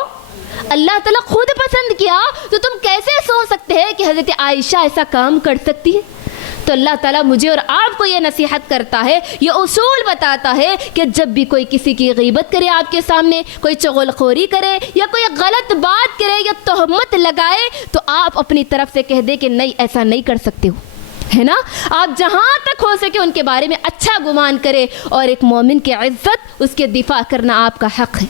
اللہ تعالیٰ خود پسند کیا، تو تم کیسے سوچ سکتے ہیں کہ حضرت عائشہ ایسا کام کر سکتی ہے؟ تو اللہ تعالیٰ مجھے اور آپ کو یہ نصیحت کرتا ہے، یہ اصول بتاتا ہے کہ جب بھی کوئی کسی کی غیبت کرے آپ کے سامنے، کوئی چغل خوری کرے یا کوئی غلط بات کرے یا تہمت لگائے تو آپ اپنی طرف سے کہہ دیں کہ نہیں ایسا نہیں کر سکتے ہو، ہے نا۔ آپ جہاں تک ہو سکے ان کے بارے میں اچھا گمان کرے، اور ایک مومن کی عزت اس کے دفاع کرنا آپ کا حق ہے۔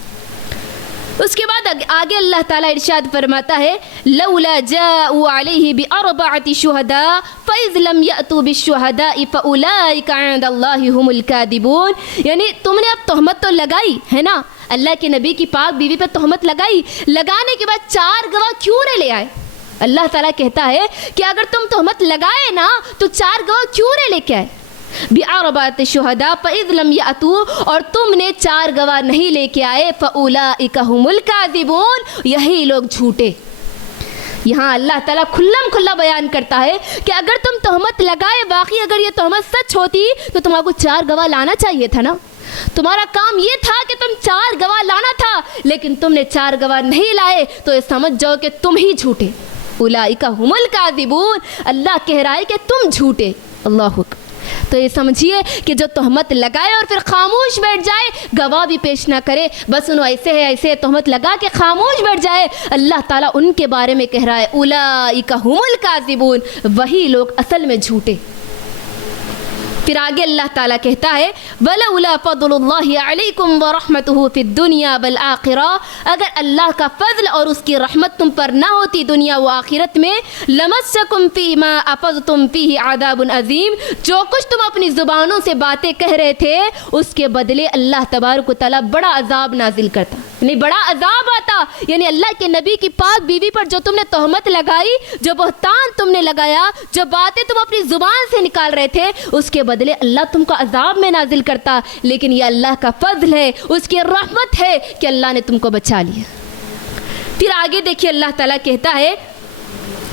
اس کے بعد آگے اللہ تعالیٰ ارشاد فرماتا ہے لولا جاءوا علیہ باربعۃ شہداء فاذ لم یأتوا بالشہداء فاولئک عند اللہ هم الکاذبون، یعنی تم نے اب تہمت تو لگائی ہے نا، اللہ کے نبی کی پاک بیوی پہ تہمت لگائی، لگانے کے بعد 4 گواہ کیوں نہ لے آئے؟ اللہ تعالیٰ کہتا ہے کہ اگر تم تہمت لگائے نا تو 4 گواہ کیوں نہ لے کے آئے؟ بِأَرْبَعَةِ شُهَدَاءَ فَإِذْ لَمْ يَأْتُوا، اور تم نے 4 گواہ نہیں لے کے آئے، فَأُولَئِكَ هُمُ الْكَاذِبُونَ، یہی لوگ جھوٹے۔ یہاں اللہ تعالیٰ کھلا بیان کرتا ہے کہ اگر تم تہمت لگائے، واقعی اگر یہ تہمت سچ ہوتی تو تمہارے کو 4 گواہ لانا چاہیے تھا نا، تمہارا کام یہ تھا کہ تم 4 گواہ لانا تھا، لیکن تم نے 4 گواہ نہیں لائے تو یہ سمجھ جاؤ کہ تم ہی جھوٹے۔ اولئک هم الکاذبون، اللہ کہہ رہا ہے کہ تم جھوٹے۔ اللہ اکبر۔ تو یہ سمجھیے کہ جو تہمت لگائے اور پھر خاموش بیٹھ جائے، گواہ بھی پیش نہ کرے، بس انہوں ایسے تہمت لگا کے خاموش بیٹھ جائے، اللہ تعالیٰ ان کے بارے میں کہہ رہا ہے اولئک هم الکاذبون، وہی لوگ اصل میں جھوٹے۔ پھر آگے اللہ تعالیٰ کہتا ہے وَلَوْلَا فَضْلُ اللَّهِ عَلَيْكُمْ وَرَحْمَتُهُ فِي الدُّنْيَا وَالْآخِرَةِ، اگر اللہ کا فضل اور اس کی رحمت تم پر نہ ہوتی دنیا و آخرت میں، لَمَسَّكُمْ فِي مَا أَفَضْتُمْ فِيهِ عَذَابٌ عَظِيمٌ، جو کچھ تم اپنی زبانوں سے باتیں کہہ رہے تھے اس کے بدلے اللہ تبارک و تعالیٰ بڑا عذاب نازل کرتا، یعنی بڑا عذاب آتا۔ یعنی اللہ کے نبی کی پاک بیوی پر جو تم نے تہمت لگائی، جو بہتان تم نے لگایا، جو باتیں تم اپنی زبان سے نکال رہے تھے، اس کے بدلے اللہ تم کو عذاب میں نازل کرتا، لیکن یہ اللہ کا فضل ہے، اس کی رحمت ہے کہ اللہ نے تم کو بچا لیا۔ پھر آگے دیکھیے اللہ تعالیٰ کہتا ہے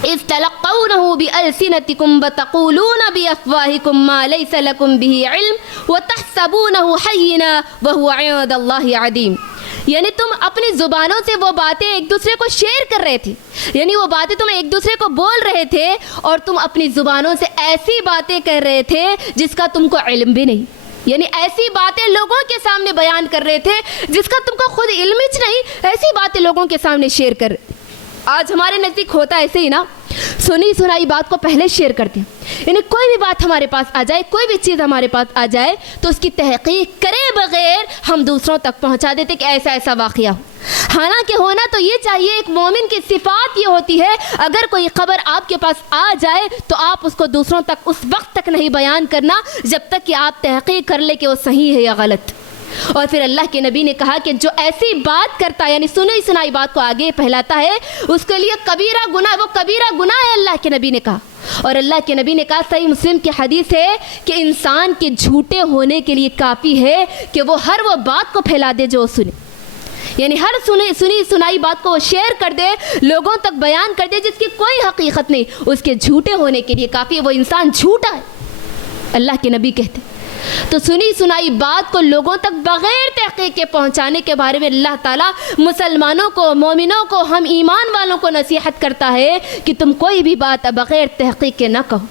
اِذْ تَلَقَّوْنَهُ بِأَلْسِنَتِكُمْ وَتَقُولُونَ بِأَفْوَاهِكُمْ مَا لَيْسَ لَكُمْ بِهِ عِلْمٌ وَتَحْسَبُونَهُ هَيِّنًا وَهُوَ عِندَ اللَّهِ عَظِيمٌ، یعنی تم اپنی زبانوں سے وہ باتیں ایک دوسرے کو شیئر کر رہے تھے، یعنی وہ باتیں تم ایک دوسرے کو بول رہے تھے اور تم اپنی زبانوں سے ایسی باتیں کر رہے تھے جس کا تم کو علم بھی نہیں، یعنی ایسی باتیں لوگوں کے سامنے بیان کر رہے تھے جس کا تم کو خود علم ہی نہیں، ایسی باتیں لوگوں کے سامنے شیئر کر رہے۔ آج ہمارے نزدیک ہوتا ایسے ہی نا، سنائی بات کو پہلے شیئر کرتے ہیں، یعنی کوئی بھی بات ہمارے پاس آ جائے، کوئی بھی چیز ہمارے پاس آ جائے تو اس کی تحقیق کرے بغیر ہم دوسروں تک پہنچا دیتے کہ ایسا واقعہ ہو۔ حالانکہ ہونا تو یہ چاہیے، ایک مومن کی صفات یہ ہوتی ہے اگر کوئی خبر آپ کے پاس آ جائے تو آپ اس کو دوسروں تک اس وقت تک نہیں بیان کرنا جب تک کہ آپ تحقیق کر لیں کہ وہ صحیح ہے یا غلط۔ اور پھر اللہ کے نبی نے کہا کہ جو ایسی بات کرتا ہے، یعنی سنائی بات کو آگے پھیلاتا ہے، اس کے لیے کبیرہ گناہ، وہ کبیرہ گناہ ہے، اللہ کے نبی نے کہا۔ اور اللہ کے نبی نے کہا، صحیح مسلم کی حدیث ہے کہ انسان کے جھوٹے ہونے کے لیے کافی ہے کہ وہ ہر وہ بات کو پھیلا دے جو سنے، یعنی ہر سنائی بات کو وہ شیئر کر دے، لوگوں تک بیان کر دے جس کی کوئی حقیقت نہیں، اس کے جھوٹے ہونے کے لیے کافی ہے، وہ انسان جھوٹا ہے۔ اللہ کے نبی کہتے. تو سنی سنائی بات کو لوگوں تک بغیر تحقیق کے پہنچانے کے بارے میں اللہ تعالیٰ مسلمانوں کو، مومنوں کو، ہم ایمان والوں کو نصیحت کرتا ہے کہ تم کوئی بھی بات بغیر تحقیق کے نہ کہو.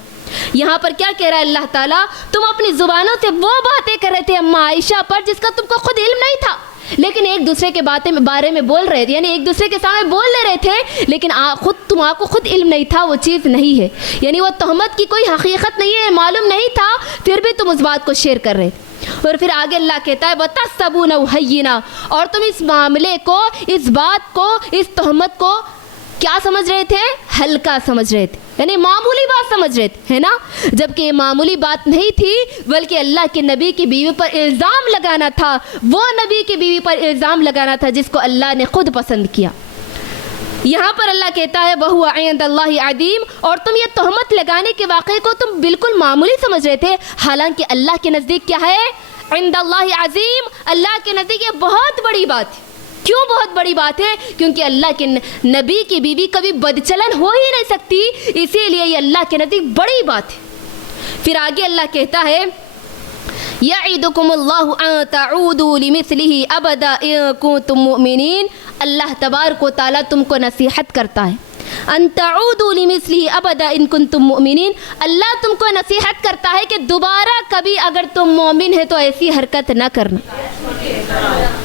یہاں پر کیا کہہ رہا ہے اللہ تعالیٰ؟ تم اپنی زبانوں سے وہ باتیں کر رہے تھے اماں عائشہ پر جس کا تم کو خود علم نہیں تھا، لیکن ایک دوسرے کے بارے میں بول رہے تھے، یعنی ایک دوسرے کے سامنے بول لے رہے تھے، لیکن تمہارے کو خود علم نہیں تھا، وہ چیز نہیں ہے، یعنی وہ تہمت کی کوئی حقیقت نہیں ہے، معلوم نہیں تھا، پھر بھی تم اس بات کو شیئر کر رہے تھے. اور پھر آگے اللہ کہتا ہے وَتَحْسَبُونَهُ هَيِّنًا، اور تم اس معاملے کو، اس بات کو، اس تہمت کو کیا سمجھ رہے تھے؟ ہلکا سمجھ رہے تھے، یعنی معمولی بات سمجھ رہے تھے، ہے نا؟ جبکہ یہ معمولی بات نہیں تھی، بلکہ اللہ کے نبی کی بیوی پر الزام لگانا تھا، وہ نبی کی بیوی پر الزام لگانا تھا جس کو اللہ نے خود پسند کیا. یہاں پر اللہ کہتا ہے وَهُوَ عِندَ اللَّهِ عَظِيمٌ، اور تم یہ تہمت لگانے کے واقعے کو تم بالکل معمولی سمجھ رہے تھے، حالانکہ اللہ کے نزدیک کیا ہے؟ عند اللہ عظیم، اللہ کے نزدیک یہ بہت بڑی بات ہے. کیوں بہت بڑی بات ہے؟ کیونکہ اللہ کے نبی کی بیوی کبھی بدچلن ہو ہی نہیں سکتی، اسی لیے یہ اللہ کے نزدیک بڑی بات ہے. پھر آگے اللہ کہتا ہے یعدکم اللہ ان تعودوا لمثلہ ابدا ان کنتم مؤمنین، اللہ تبارک و تعالیٰ تم کو نصیحت کرتا ہے ان تعودوا لمثلہ ابدا ان کنتم مؤمنین، اللہ تم کو نصیحت کرتا ہے کہ دوبارہ کبھی اگر تم مومن ہے تو ایسی حرکت نہ کرنا.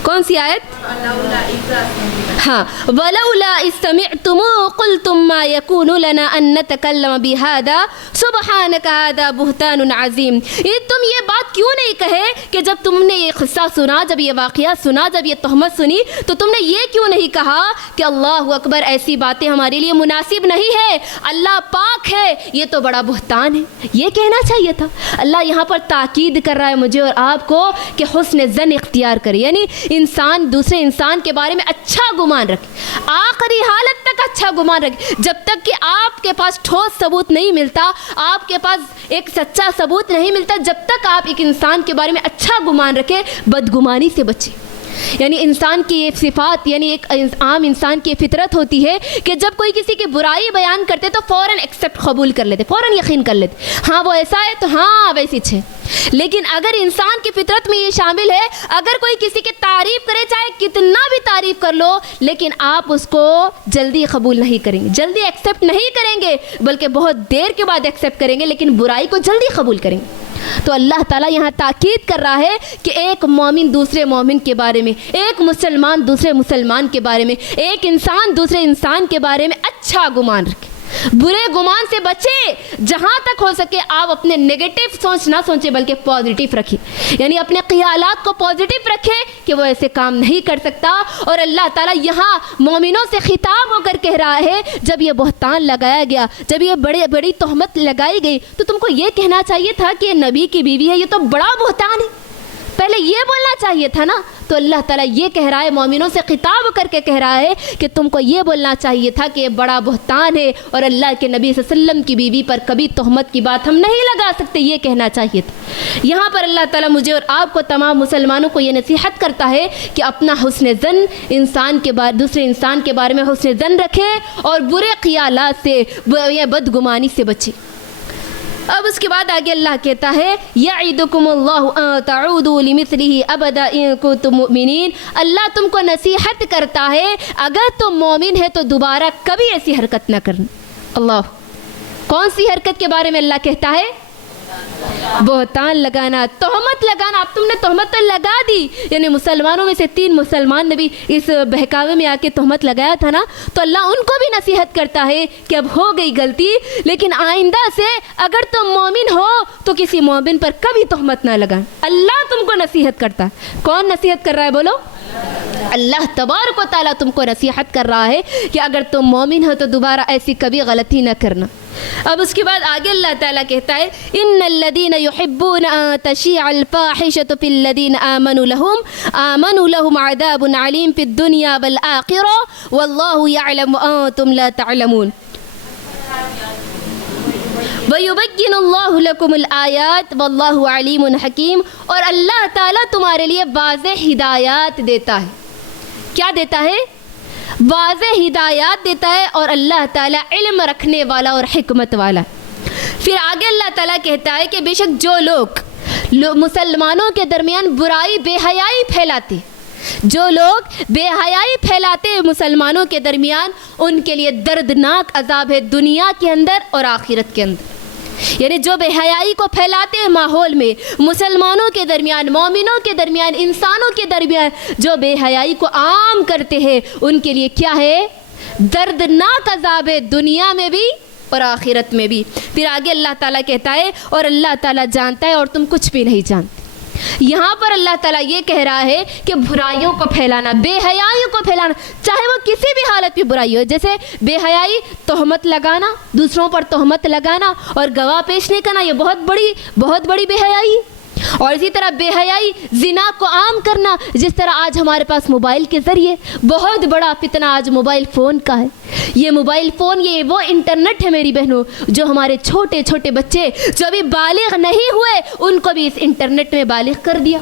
کون سی آیت؟ ہاں وَلَوْلَا إِذْ سَمِعْتُمُوهُ قُلْتُمْ مَا يَكُونُ لَنَا أَن نَّتَكَلَّمَ بِهَذَا سُبْحَانَكَ هَذَا بُهْتَانٌ عَظِيمٌ. تم یہ بات کیوں نہیں کہے کہ جب تم نے یہ قصہ سنا، جب یہ واقعہ سنا، جب یہ تہمت سنی، تو تم نے یہ کیوں نہیں کہا کہ اللہ اکبر، ایسی باتیں ہمارے لیے مناسب نہیں ہے، اللہ پاک ہے، یہ تو بڑا بہتان ہے. یہ کہنا چاہیے تھا. اللہ یہاں پر تاکید کر رہا ہے مجھے اور آپ کو کہ حسن ظن اختیار کرے، یعنی انسان دوسرے انسان کے بارے میں اچھا گمان رکھے، آخری حالت تک اچھا گمان رکھے. جب تک کہ آپ کے پاس ٹھوس ثبوت نہیں ملتا، آپ کے پاس ایک سچا ثبوت نہیں ملتا، جب تک آپ ایک انسان کے بارے میں اچھا گمان رکھے، بدگمانی سے بچے. یعنی انسان کی یہ صفات، یعنی ایک عام انسان کی فطرت ہوتی ہے کہ جب کوئی کسی کی برائی بیان کرتے تو فوراً ایکسیپٹ قبول کر لیتے، فوراً یقین کر لیتے، ہاں وہ ایسا ہے تو ہاں ویسی ہے. لیکن اگر انسان کی فطرت میں یہ شامل ہے، اگر کوئی کسی کی تعریف کرے، چاہے کتنا بھی تعریف کر لو، لیکن آپ اس کو جلدی قبول نہیں کریں گے، جلدی ایکسیپٹ نہیں کریں گے، بلکہ بہت دیر کے بعد ایکسیپٹ کریں گے، لیکن برائی کو جلدی قبول کریں گے. تو اللہ تعالیٰ یہاں تاکید کر رہا ہے کہ ایک مومن دوسرے مومن کے بارے میں، ایک مسلمان دوسرے مسلمان کے بارے میں، ایک انسان دوسرے انسان کے بارے میں اچھا گمان رکھے، برے گمان سے بچے. جہاں تک ہو سکے آپ اپنے نیگیٹو سوچ نہ سوچیں بلکہ پازیٹیو رکھیں، یعنی اپنے خیالات کو پازیٹیو رکھیں کہ وہ ایسے کام نہیں کر سکتا. اور اللہ تعالیٰ یہاں مومنوں سے خطاب ہو کر کہہ رہا ہے جب یہ بہتان لگایا گیا، جب یہ بڑی تہمت لگائی گئی، تو تم کو یہ کہنا چاہیے تھا کہ یہ نبی کی بیوی ہے، یہ تو بڑا بہتان ہے، پہلے یہ بولنا چاہیے تھا نا. تو اللہ تعالیٰ یہ کہہ رہا ہے، مومنوں سے خطاب کر کے کہہ رہا ہے کہ تم کو یہ بولنا چاہیے تھا کہ یہ بڑا بہتان ہے، اور اللہ کے نبی صلی اللہ علیہ وسلم کی بیوی پر کبھی تہمت کی بات ہم نہیں لگا سکتے، یہ کہنا چاہیے تھا. یہاں پر اللہ تعالیٰ مجھے اور آپ کو، تمام مسلمانوں کو یہ نصیحت کرتا ہے کہ اپنا حسن ظن دوسرے انسان کے بارے میں حسن ظن رکھے اور برے خیالات سے یا بدگمانی سے بچے. اب اس کے بعد آگے اللہ کہتا ہے یعدکم اللہ ان تعودوا لمثلہ ابدا ان کنتم مؤمنین، اللہ تم کو نصیحت کرتا ہے اگر تم مومن ہے تو دوبارہ کبھی ایسی حرکت نہ کرنا. اللہ، کون سی حرکت کے بارے میں اللہ کہتا ہے؟ بہتان لگانا، تہمت لگانا. اب تم نے تہمت تو لگا دی، یعنی مسلمانوں میں سے 3 مسلمان نے بھی اس بہکاوے میں آ کے تہمت لگایا تھا نا، تو اللہ ان کو بھی نصیحت کرتا ہے کہ اب ہو گئی غلطی، لیکن آئندہ سے اگر تم مومن ہو تو کسی مومن پر کبھی تہمت نہ لگائیں. اللہ تم کو نصیحت کرتا ہے. کون نصیحت کر رہا ہے بولو؟ اللہ تبارک و تعالیٰ تم کو نصیحت کر رہا ہے کہ اگر تم مومن ہو تو دوبارہ ایسی کبھی غلطی نہ کرنا. اب اس کے بعد آگے اللہ تعالیٰ کہتا ہے ان الذین یحبون ان تشیع الفاحشۃ فی الذین آمنوا لهم عذاب علیم فی الدنیا والآخرہ واللہ یعلم وانتم لا تعلمون وَيُبَيِّنُ اللَّهُ لَكُمُ الْآيَاتِ وَاللَّهُ عَلِيمٌ حَكِيمٌ. اور اللہ تعالیٰ تمہارے لیے واضح ہدایات دیتا ہے. کیا دیتا ہے؟ واضح ہدایات دیتا ہے. اور اللہ تعالیٰ علم رکھنے والا اور حکمت والا. پھر آگے اللہ تعالیٰ کہتا ہے کہ بے شک جو لوگ مسلمانوں کے درمیان برائی بے حیائی پھیلاتے، جو لوگ بے حیائی پھیلاتے ہیں مسلمانوں کے درمیان، ان کے لیے دردناک عذاب ہے دنیا کے اندر اور آخرت کے اندر۔ یعنی جو بے حیائی کو پھیلاتے ہیں ماحول میں، مسلمانوں کے درمیان، مومنوں کے درمیان، انسانوں کے درمیان جو بے حیائی کو عام کرتے ہیں، ان کے لیے کیا ہے؟ دردناک عذاب ہے دنیا میں بھی اور آخرت میں بھی۔ پھر آگے اللہ تعالیٰ کہتا ہے اور اللہ تعالیٰ جانتا ہے اور تم کچھ بھی نہیں جانتے۔ یہاں پر اللہ تعالیٰ یہ کہہ رہا ہے کہ برائیوں کو پھیلانا، بے حیائیوں کو پھیلانا، چاہے وہ کسی بھی حالت میں برائی ہو، جیسے بے حیائی تہمت لگانا، دوسروں پر تہمت لگانا اور گواہ پیش نہیں کرنا، یہ بہت بڑی بے حیائی۔ اور اسی طرح بے حیائی زنا کو عام کرنا، جس طرح آج ہمارے پاس موبائل کے ذریعے بہت بڑا فتنہ آج موبائل فون کا ہے۔ یہ موبائل فون، یہ وہ انٹرنیٹ ہے میری بہنوں، جو ہمارے چھوٹے چھوٹے بچے جو ابھی بالغ نہیں ہوئے ان کو بھی اس انٹرنیٹ میں بالغ کر دیا۔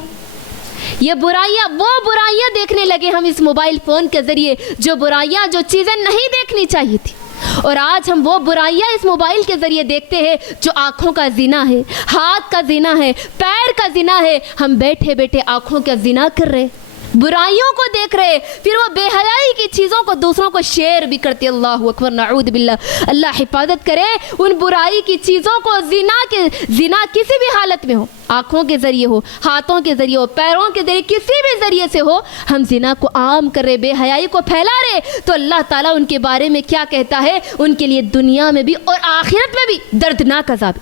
یہ برائیاں، وہ برائیاں دیکھنے لگے ہم اس موبائل فون کے ذریعے، جو برائیاں، جو چیزیں نہیں دیکھنی چاہیے تھی۔ اور آج ہم وہ برائیاں اس موبائل کے ذریعے دیکھتے ہیں جو آنکھوں کا زنا ہے، ہاتھ کا زنا ہے، پیر کا زنا ہے۔ ہم بیٹھے بیٹھے آنکھوں کا زنا کر رہے، برائیوں کو دیکھ رہے، پھر وہ بے حیائی کی چیزوں کو دوسروں کو شیئر بھی کرتے۔ اللہ اکبر، نعوذ باللہ، اللہ حفاظت کرے ان برائی کی چیزوں کو۔ زنا کسی بھی حالت میں ہو، آنکھوں کے ذریعے ہو، ہاتھوں کے ذریعے ہو، پیروں کے ذریعے، کسی بھی ذریعے سے ہو، ہم زنا کو عام کر رہے، بے حیائی کو پھیلا رہے، تو اللہ تعالیٰ ان کے بارے میں کیا کہتا ہے؟ ان کے لیے دنیا میں بھی اور آخرت میں بھی دردناک عذاب۔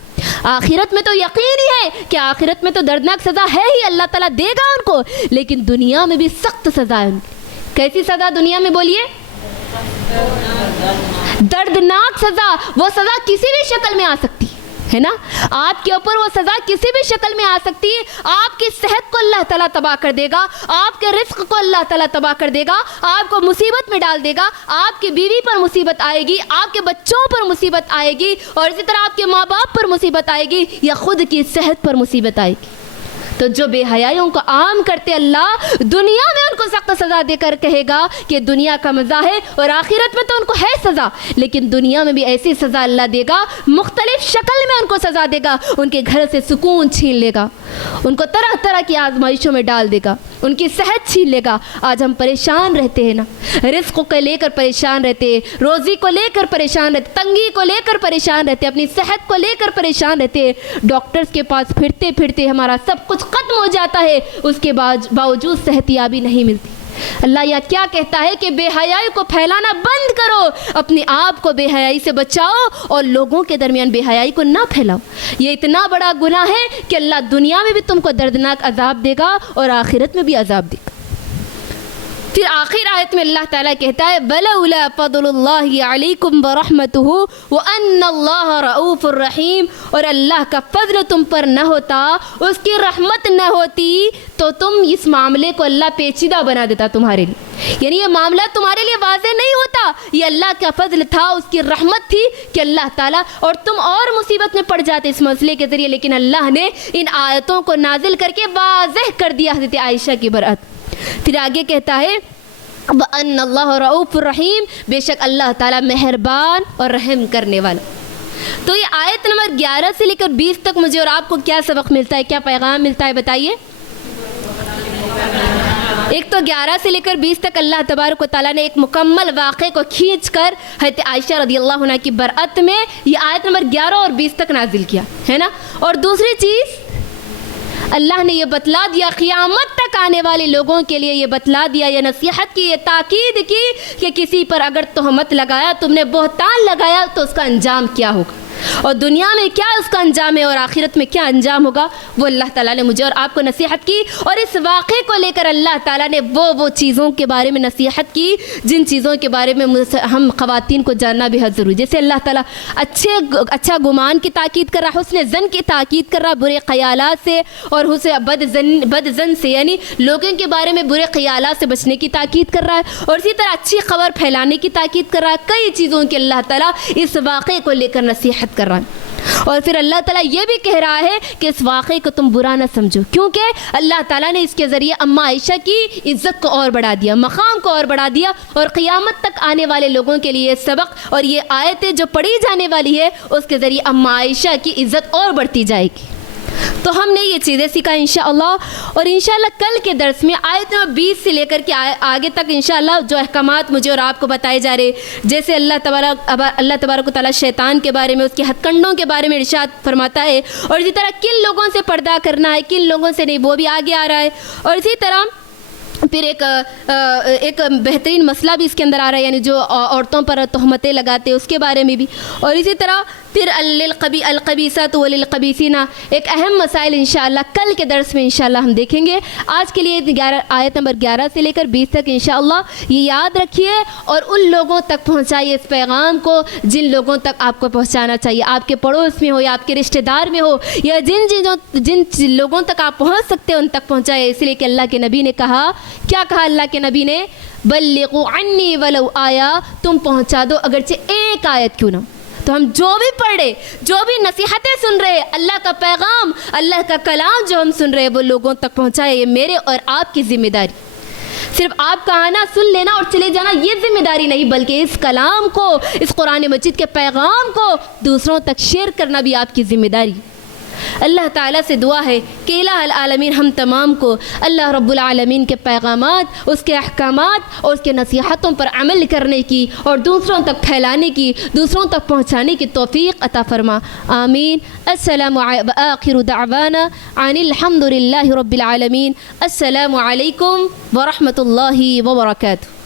آخرت میں تو یقین ہی ہے کہ آخرت میں تو دردناک سزا ہے ہی، اللہ تعالیٰ دے گا ان کو، لیکن دنیا میں بھی سخت سزا ہے ان کی۔ کیسی سزا دنیا میں؟ بولیے، دردناک سزا۔ وہ سزا کسی بھی شکل میں آ سکتی ہے نا، آپ کے اوپر وہ سزا کسی بھی شکل میں آ سکتی ہے۔ آپ کی صحت کو اللہ تعالیٰ تباہ کر دے گا، آپ کے رزق کو اللہ تعالیٰ تباہ کر دے گا، آپ کو مصیبت میں ڈال دے گا، آپ کی بیوی پر مصیبت آئے گی، آپ کے بچوں پر مصیبت آئے گی، اور اسی طرح آپ کے ماں باپ پر مصیبت آئے گی، یا خود کی صحت پر مصیبت آئے گی۔ تو جو بے حیائیوں کو عام کرتے، اللہ دنیا میں ان کو سخت سزا دے کر کہے گا کہ دنیا کا مزہ ہے، اور آخرت میں تو ان کو ہے سزا، لیکن دنیا میں بھی ایسی سزا اللہ دے گا، مختلف شکل میں ان کو سزا دے گا، ان کے گھر سے سکون چھین لے گا، ان کو طرح طرح کی آزمائشوں میں ڈال دے گا، ان کی صحت چھین لے گا۔ آج ہم پریشان رہتے ہیں نا، رزق کو لے کر پریشان رہتے، روزی کو لے کر پریشان رہتے، تنگی کو لے کر پریشان رہتے، اپنی صحت کو لے کر پریشان رہتے، ڈاکٹرز کے پاس پھرتے پھرتے ہمارا سب کچھ ختم ہو جاتا ہے، اس کے باوجود صحت یابی نہیں ملتی۔ اللہ یہ کیا کہتا ہے کہ بے حیائی کو پھیلانا بند کرو، اپنے آپ کو بے حیائی سے بچاؤ اور لوگوں کے درمیان بے حیائی کو نہ پھیلاؤ۔ یہ اتنا بڑا گناہ ہے کہ اللہ دنیا میں بھی تم کو دردناک عذاب دے گا اور آخرت میں بھی عذاب دے گا۔ پھر آخر آیت میں اللہ تعالیٰ کہتا ہے وَلَوْلَا فَضْلُ اللَّهِ عَلَيْكُمْ وَرَحْمَتُهُ وَأَنَّ اللَّهَ رَءُوفٌ رَحِيمٌ، اور اللہ کا فضل تم پر نہ ہوتا، اس کی رحمت نہ ہوتی، تو تم اس معاملے کو اللہ پیچیدہ بنا دیتا تمہارے لیے، یعنی یہ معاملہ تمہارے لیے واضح نہیں ہوتا۔ یہ اللہ کا فضل تھا، اس کی رحمت تھی کہ اللہ تعالیٰ، اور تم اور مصیبت میں پڑ جاتے اس مسئلے کے ذریعے، لیکن اللہ نے ان آیتوں کو نازل کر کے واضح کر دیا حضرت عائشہ کی برأت۔ پھر آگے کہتا ہے وَأَنَّ اللَّهَ رَءُوفٌ رَحِيمٌ، بے شک اللہ تعالیٰ مہربان اور رحم کرنے والا۔ تو یہ آیت نمبر 11 سے لے کر 20 تک مجھے اور آپ کو کیا سبق ملتا ہے، کیا پیغام ملتا ہے بتائیے؟ ایک تو 11 سے لے کر 20 تک اللہ تبارک و تعالیٰ نے ایک مکمل واقعے کو کھینچ کر حضرت عائشہ رضی اللہ عنہ کی برأت میں یہ آیت نمبر 11 اور 20 تک نازل کیا ہے نا۔ اور دوسری چیز اللہ نے یہ بتلا دیا، قیامت تک آنے والے لوگوں کے لیے یہ بتلا دیا، یہ نصیحت کی، یہ تاکید کی کہ کسی پر اگر تہمت لگایا، تم نے بہتان لگایا، تو اس کا انجام کیا ہوگا، اور دنیا میں کیا اس کا انجام ہے اور آخرت میں کیا انجام ہوگا، وہ اللہ تعالیٰ نے مجھے اور آپ کو نصیحت کی۔ اور اس واقعے کو لے کر اللہ تعالیٰ نے وہ چیزوں کے بارے میں نصیحت کی جن چیزوں کے بارے میں ہم خواتین کو جاننا بھی حد ضروری، جیسے اللہ تعالیٰ اچھا گمان کی تاکید کر رہا، حسن زن کی تاکید کر رہا برے خیالات سے، اور بد زن سے یعنی لوگوں کے بارے میں برے خیالات سے بچنے کی تاکید کر رہا ہے، اور اسی طرح اچھی خبر پھیلانے کی تاکید کر رہا ہے۔ کئی چیزوں کی اللہ تعالیٰ اس واقعے کو لے کر نصیحت کر رہا ہے۔ اور پھر اللہ تعالیٰ یہ بھی کہہ رہا ہے کہ اس واقعے کو تم برا نہ سمجھو، کیونکہ اللہ تعالیٰ نے اس کے ذریعے اماں عائشہ کی عزت کو اور بڑھا دیا، مقام کو اور بڑھا دیا، اور قیامت تک آنے والے لوگوں کے لیے سبق اور یہ آیتیں جو پڑھی جانے والی ہے اس کے ذریعے اماں عائشہ کی عزت اور بڑھتی جائے گی۔ تو ہم نے یہ چیزیں سیکھا انشاءاللہ، اور انشاءاللہ کل کے درس میں آیت نمبر 20 سے لے کر کے آگے تک انشاءاللہ جو احکامات مجھے اور آپ کو بتائے جا رہے، جیسے اللہ تبارک و تعالیٰ شیطان کے بارے میں، اس کے ہتھ کنڈوں کے بارے میں ارشاد فرماتا ہے، اور اسی طرح کن لوگوں سے پردہ کرنا ہے، کن لوگوں سے نہیں، وہ بھی آگے آ رہا ہے، اور اسی طرح پھر ایک بہترین مسئلہ بھی اس کے اندر آ رہا ہے، یعنی جو عورتوں پر تہمتیں لگاتے اس کے بارے میں بھی، اور اسی طرح پھر القبیثات وللقبیثین، ایک اہم مسائل انشاءاللہ کل کے درس میں انشاءاللہ ہم دیکھیں گے۔ آج کے لیے آیت نمبر 11 سے لے کر 20 تک انشاءاللہ یہ یاد رکھیے، اور ان لوگوں تک پہنچائیے اس پیغام کو جن لوگوں تک آپ کو پہنچانا چاہیے، آپ کے پڑوس میں ہو یا آپ کے رشتہ دار میں ہو، یا جن لوگوں تک آپ پہنچ سکتے ہیں ان تک پہنچائیے، اس لیے کہ اللہ کے نبی نے کہا، کیا کہا اللہ کے نبی نے؟ بلغوا عنی ولو آیا، تم پہنچا دو اگرچہ ایک آیت کیوں نہ۔ تو ہم جو بھی پڑھ رہے، جو بھی نصیحتیں سن رہے، اللہ کا پیغام، اللہ کا کلام جو ہم سن رہے وہ لوگوں تک پہنچائے، یہ میرے اور آپ کی ذمہ داری۔ صرف آپ کا آنا، سن لینا اور چلے جانا یہ ذمہ داری نہیں، بلکہ اس کلام کو، اس قرآن مجید کے پیغام کو دوسروں تک شیئر کرنا بھی آپ کی ذمہ داری۔ اللہ تعالیٰ سے دعا ہے کہ الہ العالمین ہم تمام کو اللہ رب العالمین کے پیغامات، اس کے احکامات اور اس کے نصیحتوں پر عمل کرنے کی اور دوسروں تک پھیلانے کی، دوسروں تک پہنچانے کی توفیق عطا فرما، آمین۔ السلام آخر دعوانا عن الحمد للہ رب العالمین۔ السلام علیکم ورحمۃ اللہ وبرکاتہ۔